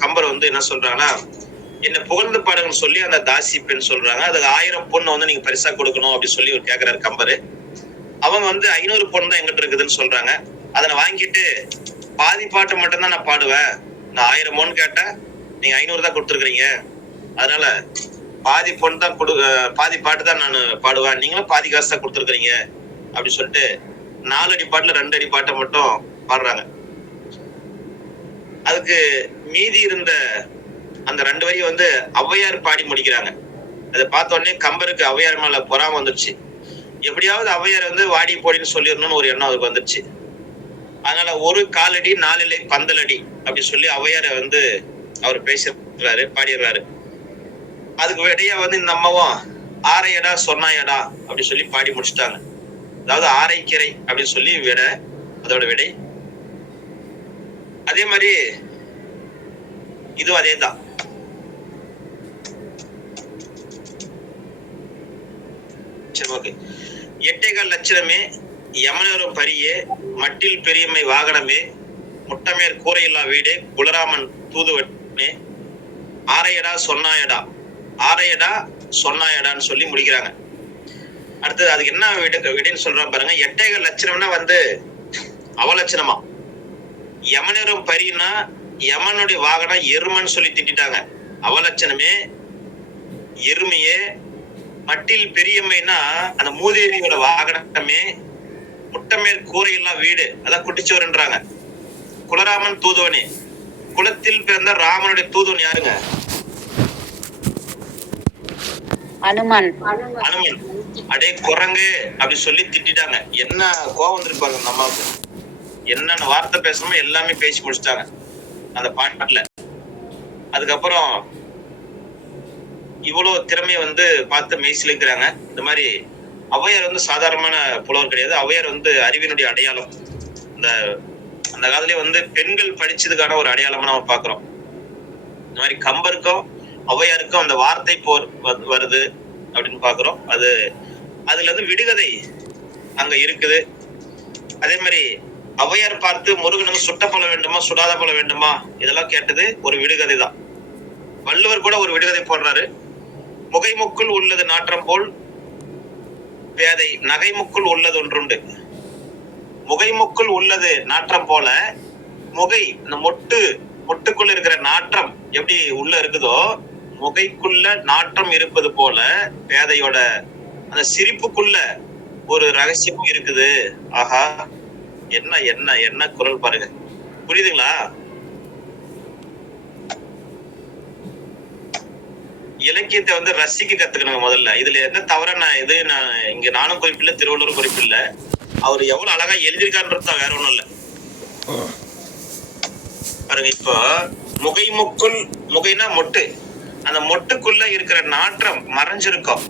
கம்பர் வந்து என்ன சொல்றாங்கன்னா, என்ன புகழ்ந்து பாடுங்கன்னு சொல்லி அந்த தாசி பெண் சொல்றாங்க. அதுக்கு 1000 பொண்ணு வந்து நீங்க பரிசா கொடுக்கணும் அப்படின்னு சொல்லி ஒரு கேட்கிறாரு கம்பரு. அவங்க வந்து 500 பொண்ணு தான் எங்கிட்ட இருக்குதுன்னு சொல்றாங்க. அதை வாங்கிட்டு பாதி பாட்டு மட்டும் தான் நான் பாடுவேன். நான் 1000 பொண்ணு கேட்டேன், நீங்க 500 தான் கொடுத்துருக்கீங்க. அதனால பாதி பொண்ணு தான் பாதி பாட்டு தான் நான் பாடுவேன். நீங்களும் பாதி காசு தான் கொடுத்துருக்கீங்க அப்படின்னு சொல்லிட்டு 4 அடி பாட்டுல 2 அடி பாட்டை மட்டும் பாடுறாங்க. அதுக்கு மீதி இருந்த அந்த 2 வரி வந்து ஔவையார் பாடி முடிக்கிறாங்க. அதை பார்த்த உடனே கம்பருக்கு ஔவையார் மேல பொறாம வந்துருச்சு. எப்படியாவது ஔவையார் வந்து வாடி போடின்னு சொல்லிடணும்னு ஒரு எண்ணம் அவருக்கு வந்துருச்சு. அதனால ஒரு காலடி 4 இலை பந்தலடி அப்படி சொல்லி ஔவையார வந்து அவர் பேசுறாரு, பாடிடுறாரு. அதுக்கு விடையா வந்து இந்த அம்மாவும் ஆரையடா சொன்னாயடா அப்படி சொல்லி பாடி முடிச்சுட்டாங்க. அதாவது ஆரைக்கிரை அப்படின்னு சொல்லி விட, அதோட விடை. அதே மாதிரி இதுவும் அதேதான். சரி, ஓகே. 8.25 லட்சணமே, யமனரும் பரியே, மட்டில் பெரியம்மை வாகனமே, முட்டமேற் கூரையில்லா வீடே, குலராமன் தூதுவனே, ஆரையடா சொன்னாயடா, ஆரையடா சொன்னாயடான்னு சொல்லி முடிக்கிறாங்க. அடுத்தது அதுக்கு என்ன விடைன்னு சொல்றான் பாருங்க. 8.25 லட்சணம்னா வந்து அவலட்சணமா. யமனரும் பரினா யமனுடைய வாகனம் எருமன்னு சொல்லி திட்டாங்க. அவலட்சணமே எருமையே. மட்டில் பெரியம்மைனா அந்த மூதேவியோட வாகனமே. முட்டமேற் கூரையெல்லாம் வீடு, அதான் குட்டிச்சோறுன்றாங்க. குலராமன் தூதுவனே, குலத்தில் பிறந்த ராமனுடைய தூதுவன் யாருங்க? அனுமன். அனுமன். அடே குரங்கு அப்படி சொல்லி திட்டாங்க. என்ன கோவம் வந்திருப்பாங்க அந்த அம்மாவுக்கு. என்னென்ன வார்த்தை பேசணுமோ எல்லாமே பேசி முடிச்சிட்டாங்க அந்த பாட்டுல. அதுக்கப்புறம் இவ்வளவு திறமையை வந்து பார்த்து மெய்சிலுக்கிறாங்க. இந்த மாதிரி ஔவையார் வந்து சாதாரணமான புலவர் கிடையாது. ஔவையார் வந்து அறிவினுடைய அடையாளம். அந்த காலத்திலே வந்து பெண்கள் படிச்சதுக்கான ஒரு அடையாளமா நம்ம பாக்குறோம். இந்த மாதிரி கம்பருக்கும் ஔவையாருக்கும் அந்த வார்த்தை போர் வருது அப்படின்னு பாக்குறோம். அதுல இருந்து விடுகதை அங்க இருக்குது. அதே மாதிரி ஔவையார் பார்த்து முருகனுக்கு சுட்ட போல வேண்டுமா சுடாத போல வேண்டுமா இதெல்லாம் கேட்டது ஒரு விடுகதை தான். வள்ளுவர் கூட ஒரு விடுகதை போடுறாரு. முகைமுக்குள் உள்ளது நாற்றம் போல் பேதை நகைமுக்குள் உள்ளது ஒன்றுண்டு. முகைமுக்குள் உள்ளது நாற்றம் போல, முகை அந்த மொட்டுக்குள்ள இருக்கிற நாற்றம் எப்படி உள்ள இருக்குதோ, முகைக்குள்ள நாற்றம் இருப்பது போல பேதையோட அந்த சிரிப்புக்குள்ள ஒரு ரகசியமும் இருக்குது. ஆஹா, என்ன என்ன என்ன குரல் பாருங்க. புரியுதுங்களா? இலக்கியத்தை வந்து ரசிக்க கத்துக்கணுங்க முதல்ல. இதுல என்ன தவிர நான் இங்க நானும் குறிப்பில்லை, திருவள்ளுவர் குறிப்பில்லை. அவர் எவ்வளவு அழகா எழுதியிருக்காருன்றதுதான், வேற ஒண்ணும் இல்ல. பாருங்க, இப்போ முகைமுக்குள், முகைனா மொட்டு, அந்த மொட்டுக்குள்ள இருக்கிற நாற்றம் மறைஞ்சிருக்கும்.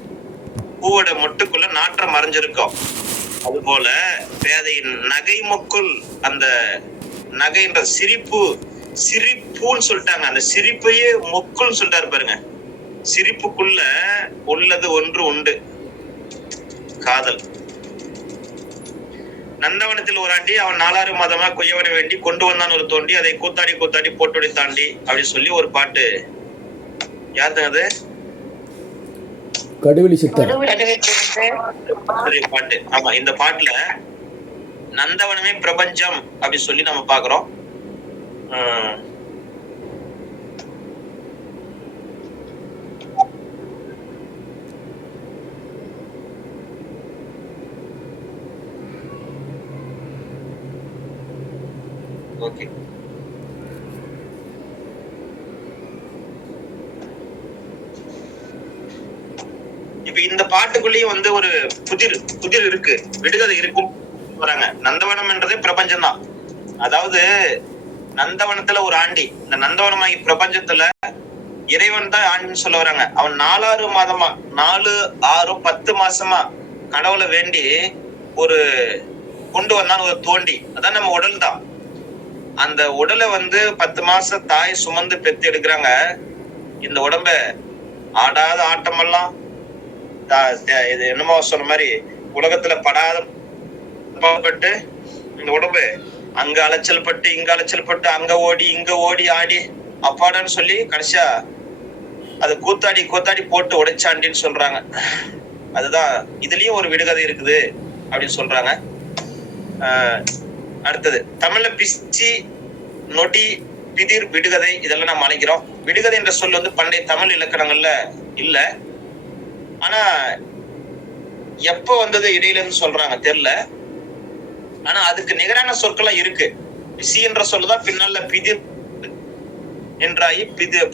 பூவோட மொட்டுக்குள்ள நாற்றம் மறைஞ்சிருக்கும். அது போல பேதையின் நகைமுக்குள், அந்த நகைன்ற சிரிப்புன்னு சொல்லிட்டாங்க. அந்த சிரிப்பையே மொக்குன்னு சொல்லிட்டாரு பாருங்க. சிரிப்புக்குள்ள உள்ளது ஒன்று உண்டு, காதல். நந்தவனத்தில் ஒரு ஆண்டி அவன் 4 மாதமா கொய்யவனை வேண்டி கொண்டு வந்தான் ஒரு தோண்டி, அதை கூத்தாடி கூத்தாடி போட்டுடி தாண்டி அப்படின்னு சொல்லி ஒரு பாட்டு. யாருங்க அது? கடுவெளி சித்தர் பாட்டு. ஆமா, இந்த பாட்டுல நந்தவனமே பிரபஞ்சம் அப்படி சொல்லி நம்ம பாக்குறோம். ஓகே, இப்ப இந்த பாட்டுக்குள்ளேயும் வந்து ஒரு புதிர் இருக்கு, விடுகதை இருக்கு வராங்க. நந்தவனம் என்றதே பிரபஞ்சம் தான். அதாவது நந்தவனத்துல ஒரு ஆண்டி, இந்த நந்தவனமாகி பிரபஞ்சத்துல இறைவன் தான் ஆண்டின்னு சொல்ல வராங்க. அவன் 4 மாதமா 4, 6, 10 மாசமா கடவுளை வேண்டி ஒரு கொண்டு வந்தான் ஒரு தோண்டி. அதான் நம்ம உடல் தான். அந்த உடலை வந்து 10 மாசம் தாய் சுமந்து பெத்து எடுக்கிறாங்க. இந்த உடம்ப ஆடாத ஆட்டமெல்லாம் இது என்னமோ சொன்ன மாதிரி உலகத்துல படாத பாடுபட்டு இந்த உடம்பு அங்க அலைச்சல் பட்டு இங்க அலைச்சல் பட்டு அங்க ஓடி இங்க ஓடி ஆடி அப்பாடான்னு சொல்லி கடைசியா அது கூத்தாடி கூத்தாடி போட்டு உடைச்சாண்டின்னு சொல்றாங்க. அதுதான் இதுலயும் ஒரு விடுகதை இருக்குது அப்படின்னு சொல்றாங்க. அடுத்தது தமிழ்ல பிச்சி, நொடி, பிதிர், விடுகதை இதெல்லாம் நம்ம அழைக்கிறோம். விடுகதை என்ற சொல் வந்து பண்டைய தமிழ் இலக்கணங்கள்ல இல்ல. ஆனா எப்ப வந்தது இடையிலன்னு சொல்றாங்க தெரியல. ஆனா அதுக்கு நிகரான சொற்கள்லாம் இருக்கு. பிசி என்ற சொல்லுதான் பின்னால பிதிர் என்றாயி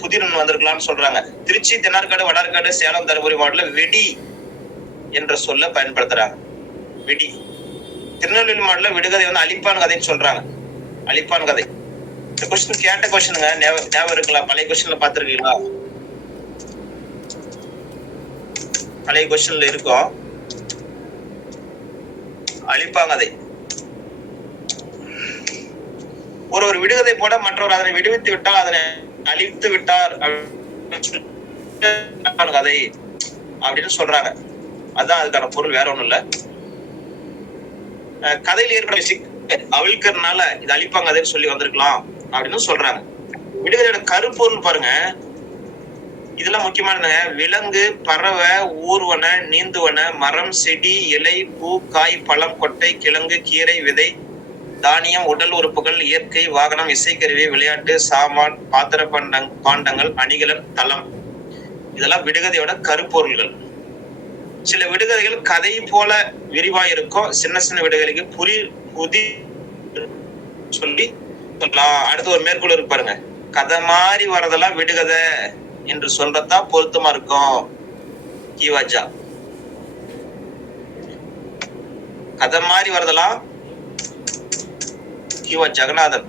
புதிரன் வந்திருக்கலாம்னு சொல்றாங்க. திருச்சி, தென்னார்காடு, வடார்காடு, சேலம், தருமபுரி மாவட்டத்துல வெடி என்ற சொல்ல பயன்படுத்துறாங்க. வெடி. திருநெல்வேலி மாவட்டத்துல விடுகதை வந்து அழிப்பான் கதைன்னு சொல்றாங்க. அழிப்பான் கதை. இந்த கொஸ்டின் கேட்ட கொஸ்டினுங்க, ஞாபகம் இருக்கலாம்? பழைய கொஸ்டின்ல பாத்துருக்கீங்களா? பழைய கொஸ்டின்ல இருக்கும் அழிப்பாங்கதை. ஒரு விடுகதை போட மற்றவர் அதனை விடுவித்து விட்டால் அதனை அழித்து விட்டார் கதை அப்படின்னு சொல்றாங்க. அதுதான் அதுக்கான பொருள், வேற ஒண்ணும் இல்ல. கதையில ஏற்பட அவிழ்க்கிறதுனால இது அழிப்பாங்கதைன்னு சொல்லி வந்திருக்கலாம் அப்படின்னு சொல்றாங்க. விடுகதையோட கருப்பொருள் பாருங்க, இதெல்லாம் முக்கியமான. விலங்கு, பறவை, ஊர்வன, நீந்துவன, மரம், செடி, இலை, பூ, காய், பழம், கொட்டை, கிழங்கு, கீரை, விதை, தானியம், உடல் உறுப்புகள், இயற்கை, வாகனம், இசைக்கருவி, விளையாட்டு, சாமான், பாத்திர பாண்டங்கள், அணிகலன், தளம். இதெல்லாம் விடுகதையோட கருப்பொருள்கள். சில விடுகதைகள் கதை போல விரிவா இருக்கும். சின்ன சின்ன விடுகதைக்கு புதி சொல்லி சொல்லலாம். அடுத்து ஒரு மேற்கோள் இருக்கு பாருங்க, கதை மாதிரி வரதெல்லாம் விடுகதை என்று சொல்றதா பொருத்தமா இருக்கும். கீவாஜா. கதை மாதிரி வரதெல்லாம் கிவா ஜெகநாதன்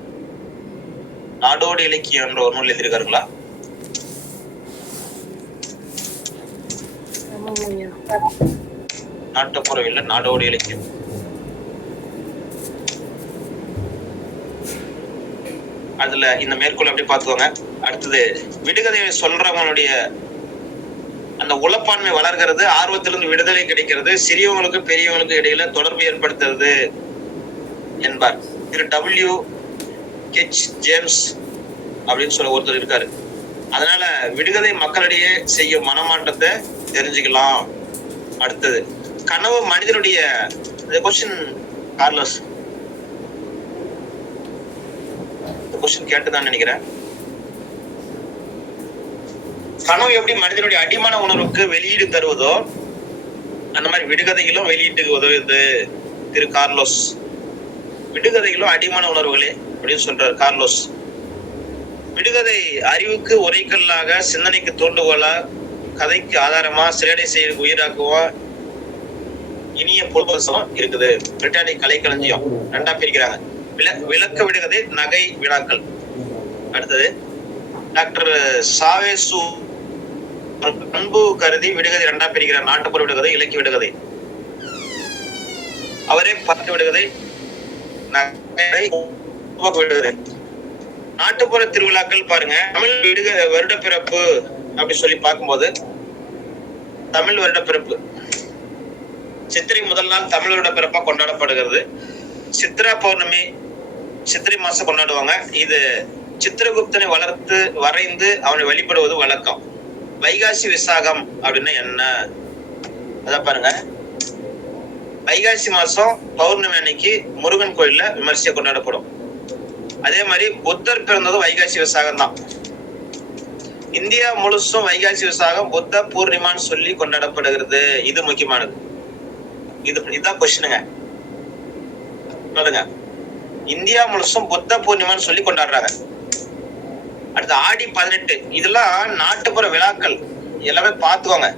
நாடோடி இலக்கியம் என்ற ஒரு நூல் எழுதியிருக்காருங்களா? நாட்டுப்புற இல்ல, நாடோடி இலக்கியம். அதுல இந்த மேற்கோள் அப்படி பாத்துக்கோங்க. அடுத்தது, விடுகதையை சொல்றவங்களுடைய அந்த உளப்பான்மை வளர்கிறது, ஆர்வத்திலிருந்து விடுதலை கிடைக்கிறது, சிறியவங்களுக்கு பெரியவங்களுக்கு இடையில தொடர்பு ஏற்படுத்துறது என்பார் திரு W.H. ஜேம்ஸ் அப்படின்னு சொல்ல ஒருத்தர் இருக்காரு. அதனால விடுகதை மக்களிடையே செய்யும் மனமாற்றத்தை தெரிஞ்சுக்கலாம். அடுத்தது, கனவு மனிதனுடைய கொஸ்டின் கார்லோஸ் கொஸ்டின் கேட்டுதான் நினைக்கிறேன். கனவு எப்படி மனிதனுடைய அடிமான உணர்வுக்கு வெளியீடு தருவதோ அந்த மாதிரி விடுகதைகளும் வெளியீட்டுக்கு உதவுது திரு கார்லோஸ். விடுகதைகளும் அடிமான உணர்வுகளே அப்படின்னு சொல்றாரு கார்லோஸ். விடுகதை அறிவுக்கு உரைக்கல்லாக, சிந்தனைக்கு தூண்டுகோலா, கதைக்கு ஆதாரமா, சிலேடை செய்ய உயிராக்குவா, இனிய பொழுதும் இருக்குது. பிரிட்டானிக் கலைக்களஞ்சியம் ரெண்டா பிரிக்கிறாங்க. விளக்க விடுகதை, நகை வினாக்கள். அடுத்தது, டாக்டர் சாவேசு அன்பு கருதி விடுகதை ரெண்டா பிரிக்கிறார். நாட்டுப்புற விடுகதை, இலக்கிய விடுகதை. அவரே பத்து விடுகதை, விடுகதை. நாட்டுப்புற திருவிழாக்கள் பாருங்க, தமிழ் வருட பிறப்பு அப்படி சொல்லி பார்க்கும்போது, தமிழ் வருட பிறப்பு சித்திரை முதல் நாள் தமிழ் வருட பிறப்பா கொண்டாடப்படுகிறது. சித்ரா பௌர்ணமி சித்திரை மாசம் கொண்டாடுவாங்க. இது சித்திரகுப்தனை வரைந்து அவனை வழிபடுவது வழக்கம். வைகாசி விசாகம் அப்படின்னா என்ன? அதான் பாருங்க, வைகாசி மாசம் பௌர்ணமி அன்னைக்கு முருகன் கோயில்ல விமர்சையா கொண்டாடப்படும். அதே மாதிரி புத்தர் பிறந்ததும் வைகாசி விசாகம் தான். இந்தியா முழுசும் வைகாசி விசாகம் புத்த பூர்ணிமான்னு சொல்லி கொண்டாடப்படுகிறது. இது முக்கியமானது. இதுதான் கொஸ்டினுங்க. இந்தியா முழுசும் புத்த பூர்ணிமான்னு சொல்லி கொண்டாடுறாங்க. அடுத்து ஆடி 18. இதெல்லாம் நாட்டுப்புற விழாக்கள். எல்லாமே பாத்துக்கோங்க.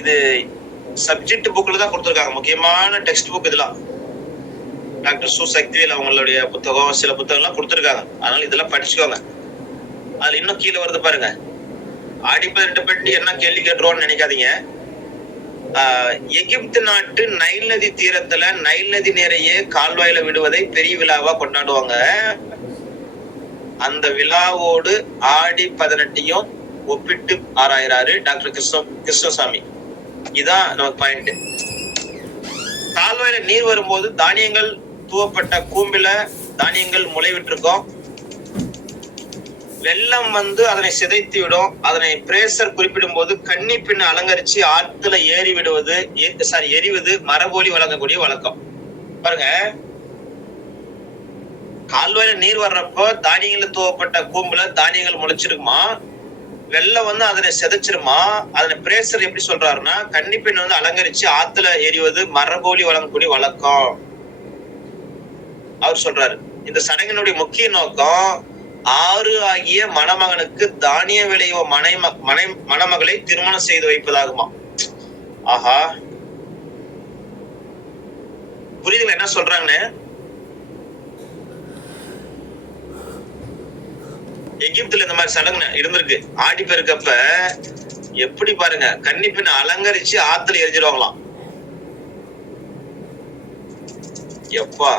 இது சப்ஜெக்ட் புக்ல தான் கொடுத்துருக்காங்க, முக்கியமான டெக்ஸ்ட் புக். இதெல்லாம் டாக்டர் சு சக்திவேல் அவங்களுடைய புத்தகம், சில புத்தகம் எல்லாம் கொடுத்துருக்காங்க. அதனால இதெல்லாம் படிச்சுக்கோங்க. அதுல இன்னும் கீழே வருது பாருங்க, ஆடி 18 பற்றி என்ன கேள்வி கேட்டுருவோம்னு நினைக்காதீங்க. எகிப்து நாட்டு நைல் நதி தீரத்துல நைல் நதி நிறைய கால்வாயில விடுவதை பெரிய விழாவா கொண்டாடுவாங்க. அந்த விழாவோடு ஆடி 18 ஒப்பிட்டு ஆராயிறாரு டாக்டர் கிருஷ்ணசாமி. இதான் நமக்கு பாயிண்ட். கால்வாயில நீர் வரும்போது தானியங்கள் தூவப்பட்ட கூம்பில தானியங்கள் முளைவிட்டிருக்கோம். வெள்ளம் வந்து அதனை சிதைத்து விடும். அதனை பிரேசர் குறிப்பிடும் போது கன்னி பின்ன அலங்கரிச்சு ஆற்றுல எரிவது மரபோலி வழங்கக்கூடிய வழக்கம். பாருங்க, கால்வாயில நீர் வர்றப்போ தானியங்கள் தூவப்பட்ட கூம்புல தானியங்கள் முளைச்சிருக்குமா, வெள்ளம் வந்து அதனை சிதைச்சிருமா. அதனை பிரேசர் எப்படி சொல்றாருன்னா, கன்னி பெண் வந்து அலங்கரிச்சு ஆத்துல எரிவது மரபோலி வழங்கக்கூடிய வழக்கம் அவர் சொல்றாரு. இந்த சடங்கினுடைய முக்கிய நோக்கம் 6 ஆகிய மணமகனுக்கு தானிய விளைவ மணமகளை திருமணம் செய்து வைப்பதாகுமா. ஆஹா, புரியுதுல என்ன சொல்றாங்கன்னு? எகிப்துல இந்த மாதிரி சடங்கு இருந்திருக்கு. ஆடி பெருக்கப்ப எப்படி பாருங்க, கன்னி பெண்ணை அலங்கரிச்சு ஆத்துல எரிஞ்சிருவாங்களாம். எப்பா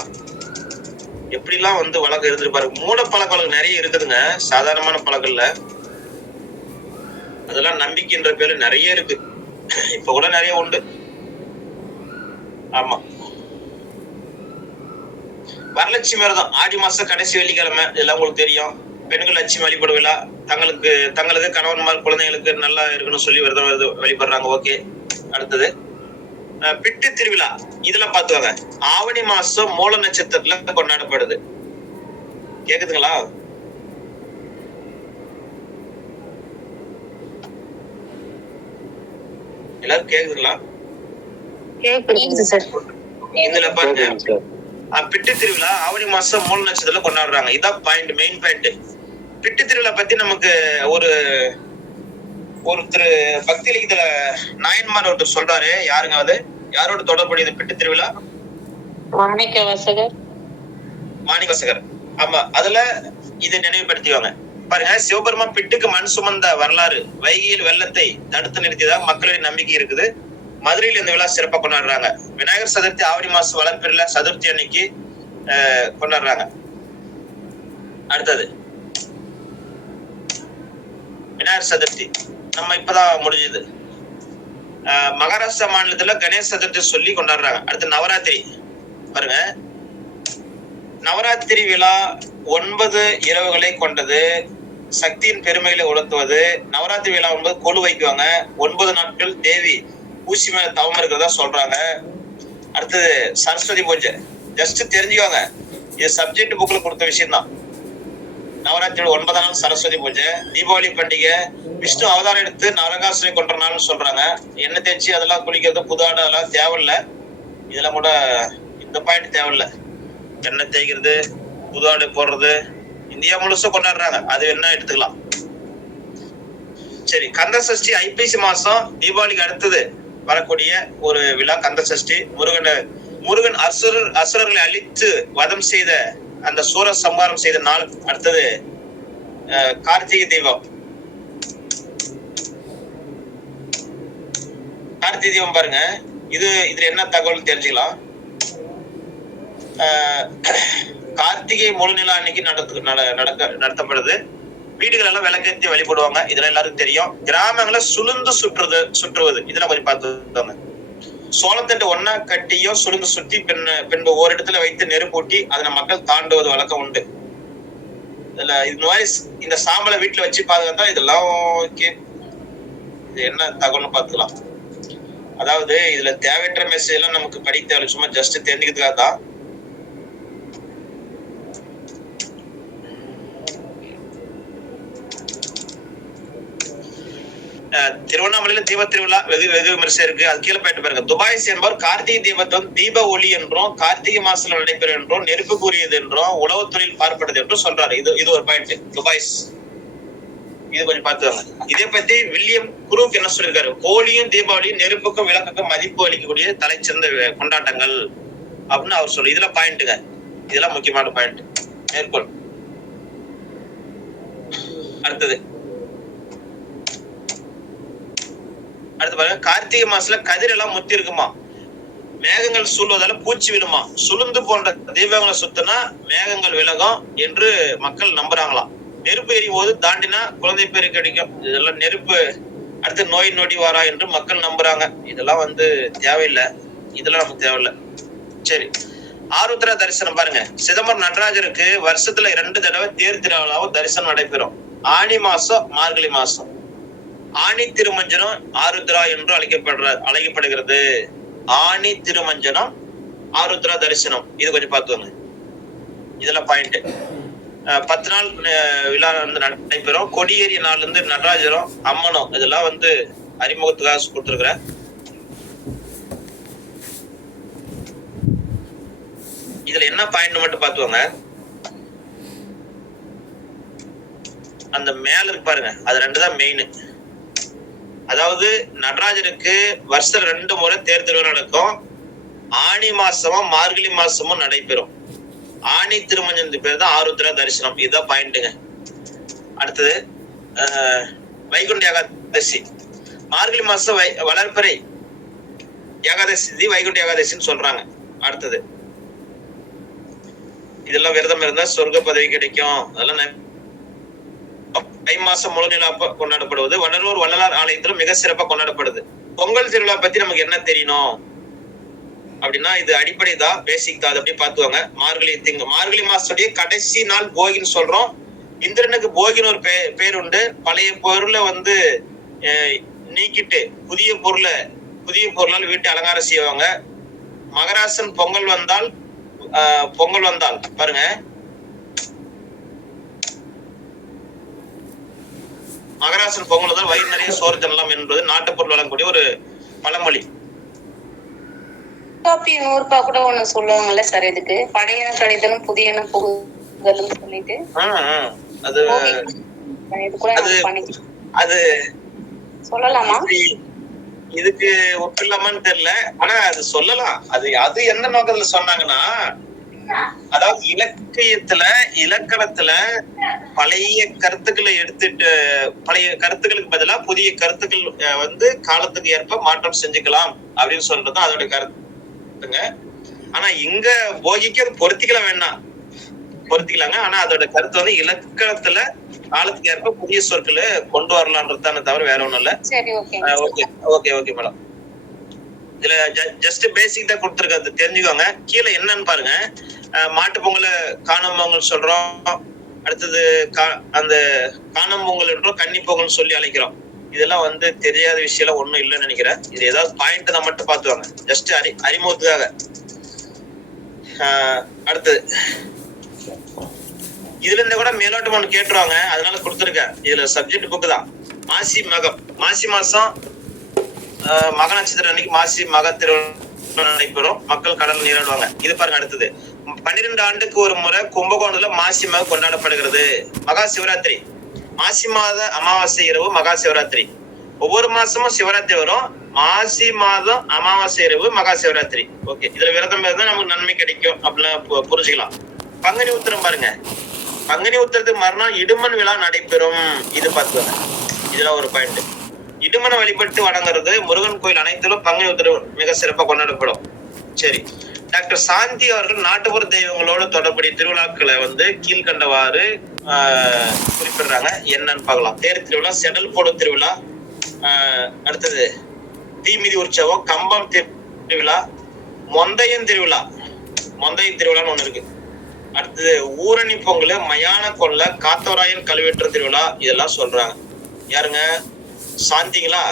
எப்படிலாம் வந்து வழக்கம் இருந்திருப்பாரு. மூட பழக்க வழக்கம் நிறைய இருக்குதுங்க, சாதாரணமான பழக்கம்ல. அதெல்லாம் நம்பிக்கைன்ற பேரு நிறைய இருக்கு, இப்ப கூட நிறைய உண்டு. ஆமா, வரலட்சுமி விரதம் ஆடி மாசம் கடைசி வெள்ளிக்கிழமை, இதெல்லாம் உங்களுக்கு தெரியும். பெண்கள் லட்சுமி வழிபடு விழா. தங்களுக்கு கணவன்மார் குழந்தைகளுக்கு நல்லா இருக்கணும்னு சொல்லி விரதம் வழிபடுறாங்க. ஓகே, அடுத்தது பிட்டு திருவிழா. இதெல்லாம் பாத்துவாங்க, ஆவணி மாசம் மூல நட்சத்திரத்துல கொண்டாடப்படுது. கேக்குதுங்களா? எல்லாரும் கேக்குதுங்களா? இதுல பாருங்க, பிட்டு திருவிழா ஆவணி மாசம் மூல நட்சத்திரத்துல கொண்டாடுறாங்க. இதான் பாயிண்ட், மெயின் பாயிண்ட். பிட்டு திருவிழா பத்தி நமக்கு ஒருத்தர் பக்தி லிங்கத்துல நாயன்மார் ஒருத்தர் சொல்றாரு. யாருங்க அது? யாரோட தொடர்புடையது பிட்டு திருவிழா? மாணிக்கவாசகர். ஆமா, அதுல இதை நினைவுபடுத்திவாங்க. பாருங்க, சிவபெருமான் பிட்டுக்கு மண் சுமந்த வரலாறு, வைகையில் வெள்ளத்தை தடுத்து நிறுத்தியதாக மக்களின் நம்பிக்கை இருக்குது. மதுரையில் இந்த விழா சிறப்பா கொண்டாடுறாங்க. விநாயகர் சதுர்த்தி ஆவணி மாசம் வளர்ப்பில சதுர்த்தி அன்னைக்கு கொண்டாடுறாங்க. அடுத்தது விநாயகர் சதுர்த்தி நம்ம இப்பதான் முடிஞ்சது. மகாராஷ்டிரா மாநிலத்துல கணேஷ் சதுர்த்தி சொல்லி கொண்டாடுறாங்க. அடுத்து நவராத்திரி. பாருங்க, நவராத்திரி விழா 9 இரவுகளை கொண்டது, சக்தியின் பெருமைகளை உணர்த்துவது. நவராத்திரி விழா 9 கொலு வைக்குவாங்க. 9 நாட்கள் தேவி ஊசி மேல தவம் இருக்கிறதா சொல்றாங்க. அடுத்தது சரஸ்வதி பூஜை. ஜஸ்ட் தெரிஞ்சுக்கோங்க, இது சப்ஜெக்ட் புக்ல கொடுத்த விஷயம் தான். நவராத்திரி 9ஆம் நாள் சரஸ்வதி பூஜை. தீபாவளி பண்டிகை விஷ்ணு அவதாரம் எடுத்து நரகாசுரை கொன்ற நாள்னு சொல்றாங்க. எண்ணெய் தேய்ச்சி அதெல்லாம் குளிக்கிறது, புது ஆடை அதெல்லாம் தேவையில்ல. இதெல்லாம் கூட இந்த பாயிண்ட் தேவையில்ல. எண்ணெய் தேய்க்கிறது, புது ஆடை போடுறது இந்தியா முழுசும் கொண்டாடுறாங்க, அது என்ன எடுத்துக்கலாம். சரி, கந்த சஷ்டி ஐப்பசி மாசம் தீபாவளிக்கு அடுத்தது வரக்கூடிய ஒரு விழா கந்த சஷ்டி. முருகன் அசுரர்களை அழித்து வதம் செய்த அந்த சூர சம்ஹாரம் செய்த நாள். அடுத்தது கார்த்திகை தீபம். கார்த்திகை தீபம் பாருங்க, இதுல என்ன தகவல் தெரிஞ்சுக்கலாம். கார்த்திகை முழு நிலா அன்னைக்கு நடத்தப்படுது. வீடுகள் எல்லாம் விளக்கேற்றி வழிபடுவாங்க, இதெல்லாம் எல்லாருக்கும் தெரியும். கிராமங்களை சுற்றுவது இதெல்லாம் கொஞ்சம் பார்த்துக்கோங்க. சோளத்தட்டு ஒன்னா கட்டியும் சுளுந்து சுற்றி பின்பு ஓரிடத்துல வைத்து நெருப்பூட்டி அதனை மக்கள் தாண்டுவது வழக்கம் உண்டு. இதுல இந்த மாதிரி இந்த சாம்பலை வீட்டுல வச்சு பாதுகாத்தா இதெல்லாம் ஓகே. இது என்ன தகவல்னு பாத்துக்கலாம். அதாவது இதுல தேவையற்ற மெசேஜ் எல்லாம் நமக்கு படிக்க தேவை, சும்மா ஜஸ்ட் தெரிஞ்சுக்கிறதுக்காக தான். திருவண்ணாமலையில தீப திருவிழா வெகு விமர்சனம் இருக்கு. அது கீழே போயிட்டு பாருங்க. துபாய்ஸ் என்பவர் கார்த்திகை தீபத்தை தீப ஒளி என்றும், கார்த்திகை மாசத்துல நடைபெறும் என்றும், நெருப்பு கூறியது என்றும், உழவு தொழில் பார்ப்பது என்றும் சொல்றாரு. இது ஒரு பாயிண்ட். துபாய்ஸ் இது கொஞ்சம் பார்த்துவாங்க. இதே பத்தி வில்லியம் குரூக் என்ன சொல்லியிருக்காரு? ஹோலியும் தீபாவளியும் நெருப்புக்கும் விளக்குக்கும் மதிப்பு அளிக்கக்கூடிய தலைச்சிறந்த கொண்டாட்டங்கள் அப்படின்னு அவர் சொல்லு. இதுல பாயிண்ட்டுங்க, இதெல்லாம் முக்கியமான பாயிண்ட். மேற்கோள். அடுத்து பாருங்க, கார்த்திகை மாசத்துல கதிர் எல்லாம் முத்தி இருக்குமா, மேகங்கள் சூழ்வதால பூச்சி விழுமா, சுளுந்து போன்ற தீபங்களை சுத்தினா மேகங்கள் விலகும் என்று மக்கள் நம்புறாங்களாம். நெருப்பு எரியும் போது தாண்டினா குழந்தை பேரு கிடைக்கும். இதெல்லாம் நெருப்பு அடுத்து நோய் நொடி வாரா என்று மக்கள் நம்புறாங்க. இதெல்லாம் தேவையில்லை, இதெல்லாம் நமக்கு தேவையில்லை. சரி, ஆருத்ரா தரிசனம் பாருங்க, சிதம்பரம் நடராஜருக்கு வருஷத்துல 2 தடவை தேர் திருவிழாவும் தரிசனம் நடைபெறும். ஆனி மாசம், மார்கழி மாசம். ஆனி திருமஞ்சனம் ஆருத்ரா என்று அழைக்கப்படுகிறது. ஆனி திருமஞ்சனம், ஆருத்ரா தரிசனம். இது கொஞ்சம் பார்த்துவாங்க. இதெல்லாம் பாயிண்ட். 10 நாள் விழா வந்து நடைபெறும். கொடியேறிய நாள்ல இருந்து நடராஜரும் அம்மனும் இதெல்லாம் வந்து அறிமுகத்துக்காக கொடுத்துருக்கிறேன். இதுல என்ன பாயிண்ட் மட்டும் பாத்துவாங்க. அந்த மேல இருக்கு பாருங்க, அது 2 தான் மெயின். அதாவது நடராஜருக்கு வருஷம் 2 முறை தேர் திருவிழா நடக்கும். ஆனி மாசமும் மார்கழி மாசமும் நடைபெறும். ஆனி திருமஞ்சனத்துக்கு பேர் தான் ஆருத்ரா தரிசனம். இதுதான் பாயிண்ட்டுங்க. அடுத்தது வைகுண்ட ஏகாதசி. மார்கழி மாசம் வளர்பிறை ஏகாதசி வைகுண்ட ஏகாதசின்னு சொல்றாங்க. அடுத்தது இதெல்லாம் விரதம் இருந்தா சொர்க்க பதவி கிடைக்கும். அதெல்லாம் தை மாசம் முழு நிலா கொண்டாடப்படுவது. வடலூர் வள்ளலார் ஆலயத்திலும் மிக சிறப்பா கொண்டாடப்படுது. பொங்கல் திருவிழா பத்தி நமக்கு என்ன தெரியணும் அப்படின்னா, இது அடிப்படை தான், பேசிக் தான். அதை அப்படியே பாத்துவாங்க. மார்கழி மாசத்துடைய கடைசி நாள் போகின்னு சொல்றோம். இந்திரனுக்கு போகின்னு ஒரு பேர் உண்டு. பழைய பொருளை வந்து நீக்கிட்டு புதிய பொருளால் வீட்டு அலங்காரம் செய்வாங்க. மகராசன் பொங்கல் வந்தால் பாருங்க, மகராசன் பொங்கல் வந்தால் வயிறு நிறைய சோறு தரலாம் என்பது நாட்டுப்பொருள் வழங்கக்கூடிய ஒரு பழமொழி. நூறுபா கூட ஒண்ணு சொல்லுவாங்கல்ல சார், இதுக்கு பழையன கழிதலும் புதியன புகுதலும் சொல்லிட்டு அது சொல்லலாமா? இதுக்கு ஒப்பிடலாமான்னு தெரியல, ஆனா அது சொல்லலாம். அது எந்த நோக்கத்துல சொன்னாங்கன்னா, அதாவது இலக்கணத்துல பழைய கருத்துக்களை எடுத்துட்டு பழைய கருத்துக்களுக்கு பதிலா புதிய கருத்துக்கள் வந்து காலத்துக்கு ஏற்ப மாற்றம் செஞ்சுக்கலாம் அப்படின்னு சொல்றதுதான் அதோட கருத்துங்க. ஆனா இங்க போகிக்கு அது பொருத்திக்கலாங்க. ஆனா அதோட கருத்து வந்து இலக்கணத்துல காலத்துக்கு ஏற்ப புதிய சொற்களை கொண்டு வரலாம்ன்றதான தவிர வேற ஒண்ணும் இல்ல. Okay madam. இதுல ஜஸ்ட் பேசிக் தான் கொடுத்துருக்காது, தெரிஞ்சுக்கோங்க. கீழே என்னன்னு பாருங்க. மாட்டு பொங்கலை காணும் பொங்கல் சொல்றோம். அடுத்தது அந்த காணும் பொங்கல் என்றோம், கன்னி பொங்கல் சொல்லி அழைக்கிறோம். இதெல்லாம் வந்து தெரியாத விஷயம் ஒண்ணும் இல்லைன்னு நினைக்கிறேன். இது ஏதாவது பாயிண்ட் தான் மட்டும் பாத்துவாங்க, ஜஸ்ட் அறிமுகத்துக்காக. அடுத்தது இதுல இருந்து கூட மேலோட்டம் ஒண்ணு கேட்டுருவாங்க, அதனால கொடுத்துருக்கேன். இதுல சப்ஜெக்ட் புக்கு தான். மாசி மாசம் மக நட்சத்திரம் அன்னைக்கு மாசி மக திருவிழா நடைபெறும். மக்கள் கடல் நீராடுவாங்க. இது பாருங்க. அடுத்தது 12 ஆண்டுக்கு ஒரு முறை கும்பகோணத்துல மாசி மக கொண்டாடப்படுகிறது. மகா சிவராத்திரி மாசி மாத அமாவாசை இரவு மகா சிவராத்திரி. ஒவ்வொரு மாசமும் சிவராத்திரி வரும். மாசி மாதம் அமாவாசை இரவு மகா சிவராத்திரி. ஓகே, இதுல விரதம் இருந்தா நமக்கு நன்மை கிடைக்கும் அப்படின்னு புரிஞ்சுக்கலாம். பங்குனி உத்திரம் பாருங்க. பங்குனி உத்திரத்துக்கு மறுநாள் இடுமன் விழா நடைபெறும். இது பார்த்துக்கோங்க. இதெல்லாம் ஒரு பாயிண்ட். இடுமனை வழிபட்டு வணங்குறது முருகன் கோயில் அனைத்திலும் பங்குனி உத்திரம் மிக சிறப்பாக கொண்டாடப்படும். சரி, டாக்டர் சாந்தி அவர்கள் நாட்டுப்புற தெய்வங்களோட தொடர்புடைய திருவிழாக்களை வந்து கீழ்கண்டவாறு குறிப்பிடுறாங்க. என்னன்னு பார்க்கலாம். தேர் திருவிழா, செடல் போடும் திருவிழா, அடுத்தது தீமிதி உற்சவம், கம்பம் திருவிழா, மொந்தையன் திருவிழான்னு ஒண்ணு இருக்கு. அடுத்தது ஊரணி பொங்கல், மயான கொள்ள, காத்தவராயன் கல்வெட்டு திருவிழா. இதெல்லாம் சொல்றாங்க. யாருங்க? சாந்திங்களா?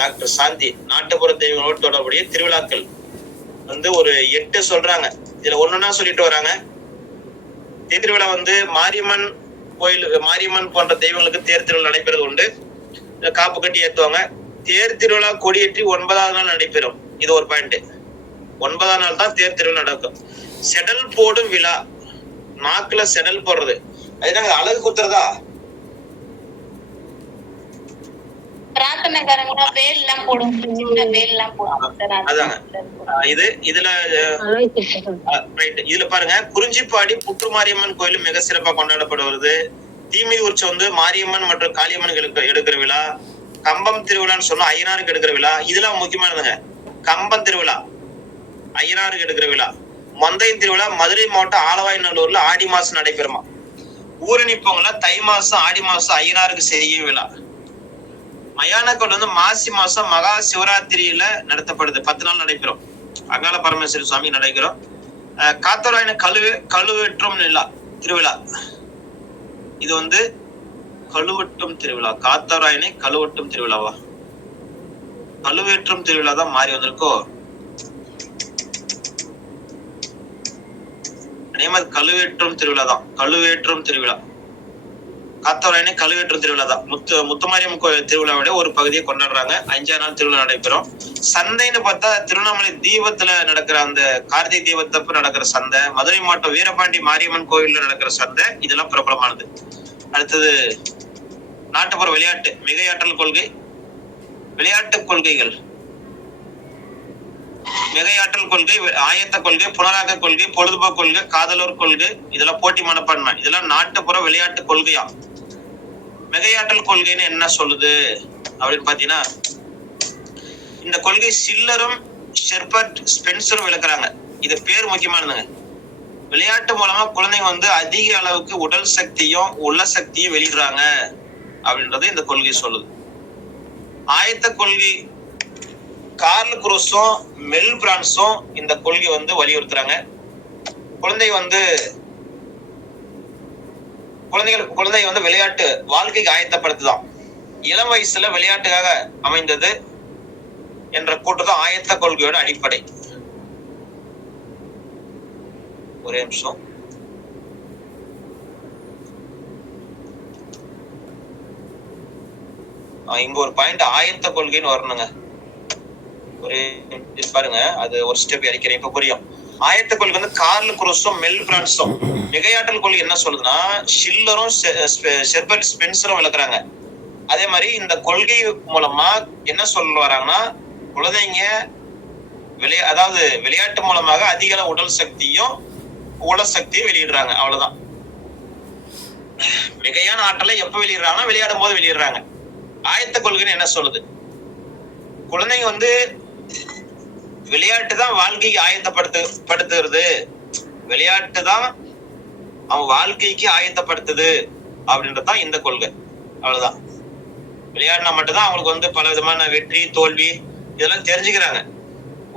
டாக்டர் சாந்தி. நாட்டுப்புற தெய்வங்களோடு தொடர்புடைய திருவிழாக்கள் வந்து ஒரு 8 சொல்றாங்க. இதுல ஒண்ணுன்னா சொல்லிட்டு வராங்க. திருவிழா வந்து மாரியம்மன் கோயில், மாரியம்மன் போன்ற தெய்வங்களுக்கு தேர் திருவிழா நடைபெறுவது உண்டு. காப்பு கட்டி ஏத்துவாங்க. தேர் திருவிழா கொடியேற்றி 9ஆவது நாள் நடைபெறும். இது ஒரு பாயிண்ட். 9ஆம் நாள் தான் தேர் திருவிழா நடக்கும். செடல் போடும் விழா, நாக்குல செடல் போடுறது, அதுதாங்க அழகு குத்துறதா? இதுல பாருங்க. குறிஞ்சிப்பாடி புற்றுமாரியம்மன் கோயில் மிக சிறப்பா கொண்டாடப்படுவது. தீமிதி உற்சவம் வந்து மாரியம்மன் மற்றும் காளியம்மனுக்கு எடுக்கிற விழா. கம்பம் திருவிழான்னு சொன்னா ஐயனாருக்கு எடுக்கிற விழா. இதெல்லாம் முக்கியமானதுங்க. கம்பம் திருவிழா ஐயனாருக்கு எடுக்கிற விழா. மொந்தையின் திருவிழா மதுரை மாவட்டம் ஆலவாய்நல்லூர்ல ஆடி மாசம் நடைபெறுமா. ஊரணி பொங்கல தை மாசம் ஆடி மாசம் ஐயனாருக்கு செய்யும் விழா. மயானக்கோள் வந்து மாசி மாசம் மகா சிவராத்திரியில நடத்தப்படுது. 10 நாள் நடைபெறும். அங்காள பரமேஸ்வரி சுவாமி நடைபெறும். காத்தவராயனை கழுவேற்றும் திருவிழா. இது வந்து கழுவட்டும் திருவிழா. காத்தவராயனை கழுவட்டும் திருவிழாவா? கழுவேற்றும் திருவிழா தான் மாறி வந்திருக்கோ? கழுவேற்றும் திருவிழா தான். கழுவேற்றும் திருவிழா, காத்தவராயனை கழுவேற்றும் திருவிழா தான். முத்துமாரியம் கோயில் திருவிழாவோட ஒரு பகுதியை கொண்டாடுறாங்க. 5ஆம் நாள் திருவிழா நடைபெறும். சந்தைன்னு பார்த்தா திருவண்ணாமலை தீபத்துல நடக்கிற அந்த கார்த்திகை தீபத்தப்ப நடக்கிற சந்தை, மதுரை மாவட்டம் வீரபாண்டி மாரியம்மன் கோயில்ல நடக்கிற சந்தை, இதெல்லாம் பிரபலமானது. அடுத்தது நாட்டுப்புற விளையாட்டு, மிகையாற்றல் கொள்கை, விளையாட்டு கொள்கைகள். மிகையாற்றல் கொள்கை, ஆயத்த கொள்கை, புனராக்க கொள்கை, பொழுதுபோக்கு கொள்கை, காதலோர் கொள்கை, இதெல்லாம் போட்டி மனப்பான்மை, இதெல்லாம் நாட்டுப்புற விளையாட்டு கொள்கையா. மிகையாற்றல் கொள்கைன்னு என்ன சொல்லுது அப்படின்னு பாத்தீங்கன்னா, இந்த கொள்கை சில்லரும் ஷெர்பர்ட் ஸ்பென்சரும் விளக்குறாங்க. இது பேர் முக்கியமானதுங்க. விளையாட்டு மூலமா குழந்தைங்க வந்து அதிக அளவுக்கு உடல் சக்தியும் உள்ள சக்தியும் வெளியிடுறாங்க அப்படின்றது இந்த கொள்கை சொல்லுது. ஆயத்த கொள்கை கார்ல் குரோஸும் மெல் பிரான்ஸும் இந்த கொள்கை வந்து வலியுறுத்துறாங்க. குழந்தை வந்து விளையாட்டு வாழ்க்கைக்கு ஆயத்தப்படுத்துதான். இளம் வயசுல விளையாட்டுக்காக அமைந்தது என்ற கூற்றுதான் ஆயத்த கொள்கையோட அடிப்படை. ஒரே நிமிஷம். இங்க ஒரு பாயிண்ட் ஆயத்த கொள்கைன்னு வரணுங்க. ஒரு பாருங்க, அது ஒரு ஸ்டெப் அடிக்கிறேன், இப்ப புரியும். ஆயத்த கொள்கை வந்து கார்ல் குரோஸும் மெல் பிரான்ஸும். மிகையாற்றல் கொள்கை என்ன சொல்லுதுன்னா, ஷில்லரும் ஷெர்பர்ட் ஸ்பென்சரும் விளக்குறாங்க. அதே மாதிரி இந்த கொள்கை மூலமா என்ன சொல்ல வராங்கன்னா, குழந்தைங்க அதாவது விளையாட்டு மூலமாக அதிக உடல் சக்தியும் உள சக்தியும் வெளியிடுறாங்க. அவ்வளவுதான். மிகையான ஆற்றலை எப்ப வெளியிடுறாங்கன்னா விளையாடும் போது வெளியிடுறாங்க. ஆயத்த கொள்கைன்னு என்ன சொல்லுது, குழந்தைங்க வந்து விளையாட்டு தான் வாழ்க்கைக்கு ஆயத்தப்படுத்துகிறது, விளையாட்டு தான் அவன் வாழ்க்கைக்கு ஆயத்தப்படுத்துது அப்படின்றதுதான் இந்த கொள்கை. அவ்வளவுதான். விளையாடினா மட்டும்தான் அவங்களுக்கு வந்து பல விதமான வெற்றி தோல்வி இதெல்லாம் தெரிஞ்சுக்கிறாங்க.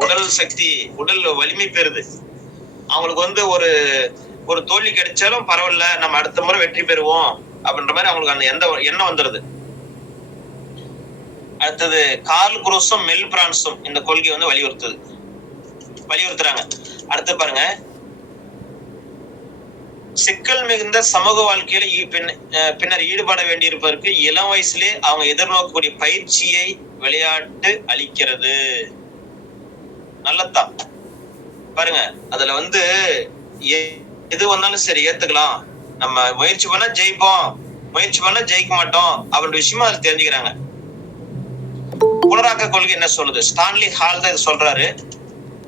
உடல் சக்தி உடல் வலிமை பெறுது. அவங்களுக்கு வந்து ஒரு தோல்வி கிடைச்சாலும் பரவாயில்ல, நம்ம அடுத்த முறை வெற்றி பெறுவோம் அப்படின்ற மாதிரி அவங்களுக்கு அந்த எண்ணம் வந்துருது. அடுத்தது கார்ல் குரோஸும் மெல் பிரான்ஸும் இந்த கொள்கை வந்து வலியுறுத்துறாங்க. அடுத்து பாருங்க, சிக்கல் மிகுந்த சமூக வாழ்க்கையில பின்னர் ஈடுபட வேண்டியிருப்பதற்கு இளம் வயசுலேயே அவங்க எதிர்நோக்கக்கூடிய பயிற்சியை விளையாட்டு அளிக்கிறது. நல்லதான் பாருங்க. அதுல வந்து எது வந்தாலும் சரி ஏத்துக்கலாம், நம்ம முயற்சி பண்ணா ஜெயிப்போம், முயற்சி பண்ணா ஜெயிக்க மாட்டோம் அப்படின்ற விஷயமா அதுல தெரிஞ்சுக்கிறாங்க. புனராக்க கொள்கை என்ன சொல்லுது, ஸ்டான்லி ஹால் தான் சொல்றாரு.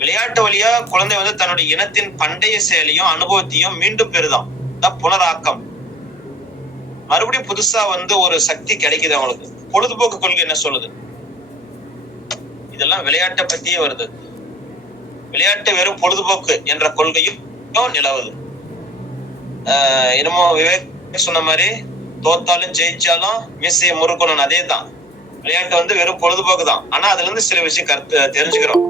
விளையாட்டு வழியா குழந்தை வந்து தன்னுடைய இனத்தின் பண்டைய செயலையும் அனுபவத்தையும் மீண்டும் பெறுதான். புனராக்கம். மறுபடியும் புதுசா வந்து ஒரு சக்தி கிடைக்குது அவங்களுக்கு. பொழுதுபோக்கு கொள்கை என்ன சொல்லுது, இதெல்லாம் விளையாட்டை பத்தியே வருது. விளையாட்டு வெறும் பொழுதுபோக்கு என்ற கொள்கையும் நிலவுது. என்னமோ விவேக் சொன்ன மாதிரி தோத்தாலும் ஜெயிச்சாலும் மீசையை முறுக்கணும், அதே தான். விளையாட்டு வந்து வெறும் பொழுதுபோக்கு தான். ஆனா அதுல இருந்து சில விஷயம் தெரிஞ்சுக்கிறோம்.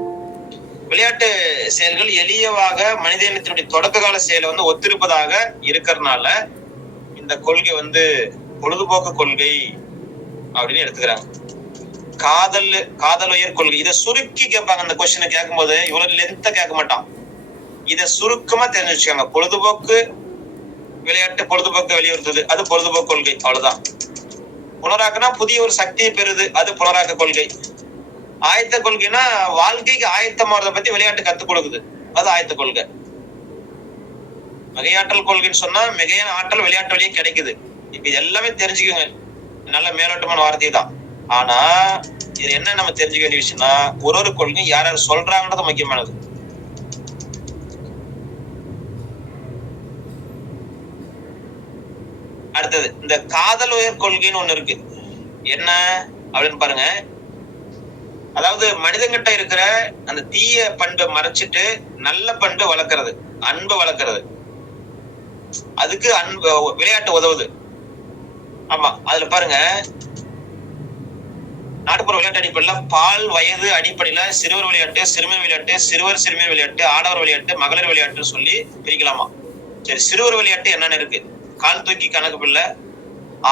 விளையாட்டு செயல்கள் எளியவாக மனித இனத்தினுடைய தொடக்க கால செயலை வந்து ஒத்திருப்பதாக இருக்கிறதுனால இந்த கொள்கை வந்து பொழுதுபோக்கு கொள்கை அப்படின்னு எடுத்துக்கிறாங்க. காதல் உயர் கொள்கை, இதை சுருக்கி கேட்பாங்க. இந்த கொஸ்டினை கேட்கும் போது இவ்வளவு லென்த்தா கேட்க மாட்டான், இதை சுருக்கமா தெரிஞ்சு வச்சுக்காங்க. பொழுதுபோக்கு விளையாட்டு பொழுதுபோக்கு வலியுறுத்துது, அது பொழுதுபோக்கு கொள்கை. அவ்வளவுதான். புனராக்கனா புதிய ஒரு சக்தியை பெறுது, அது புனராக்க கொள்கை. ஆயத்த கொள்கைனா வாழ்க்கைக்கு ஆயத்தமாறதை பத்தி விளையாட்டு கத்துக் கொடுக்குது, அது ஆயத்த கொள்கை. மிகையாற்றல் கொள்கைன்னு சொன்னா மிகையான ஆற்றல் விளையாட்டு வழியே கிடைக்குது. இப்ப எல்லாமே தெரிஞ்சுக்கோங்க, நல்ல மேலோட்டமான வார்த்தை தான். ஆனா இது என்ன நம்ம தெரிஞ்சுக்க வேண்டிய விஷயம்னா, ஒரு கொள்கை யார் யார் சொல்றாங்கன்றது முக்கியமானது. அடுத்தது இந்த காதல் உயர் கொள்கைன்னு ஒண்ணு இருக்கு. என்ன அப்படின்னு பாருங்க. அதாவது மனிதங்கிட்ட இருக்கிற அந்த தீய பண்பை மறைச்சிட்டு நல்ல பண்பை வளர்க்கறது, அன்பை வளர்க்கறது. அதுக்கு விளையாட்டு உதவுது. ஆமா, அதுல பாருங்க, நாட்டுப்புற விளையாட்டு அடிப்படையில பால் வயது அடிப்படையில சிறுவர் விளையாட்டு, சிறுமியர் விளையாட்டு, சிறுவர் சிறுமியர் விளையாட்டு, ஆடவர் விளையாட்டு, மகளிர் விளையாட்டுன்னு சொல்லி பிரிக்கலாமா? சரி, சிறுவர் விளையாட்டு என்னன்னு இருக்கு? கால் தூக்கி கணக்கு பிள்ளை,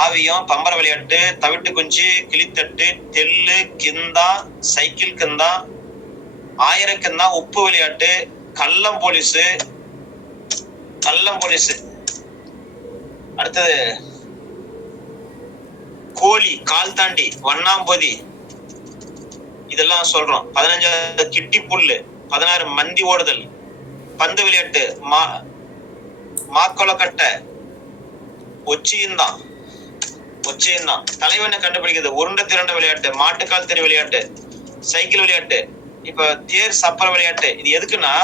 ஆவியம், பம்பர விளையாட்டு, தவிட்டு குஞ்சு, கிளித்தட்டு, தெல்லு, கிந்தா, சைக்கிள் கிந்தா, ஆயிரக்கிந்தா, உப்பு விளையாட்டு, கள்ளம் போலீஸு, அடுத்தது கோழி, கால் தாண்டி, வண்ணாம்பதி, இதெல்லாம் சொல்றோம். 15 கிட்டி புல்லு, 16 மந்தி ஓடுதல், பந்து விளையாட்டு, மாக்கொலக்கட்டை, ஒச்சியந்தான், தலைவனை கண்டுபிடிக்கிறது, உருண்டை திரண்ட விளையாட்டு, மாட்டுக்கால் தெரி விளையாட்டு, சைக்கிள் விளையாட்டு, இப்ப தேர் சப்பர விளையாட்டு. இது எதுக்குன்னா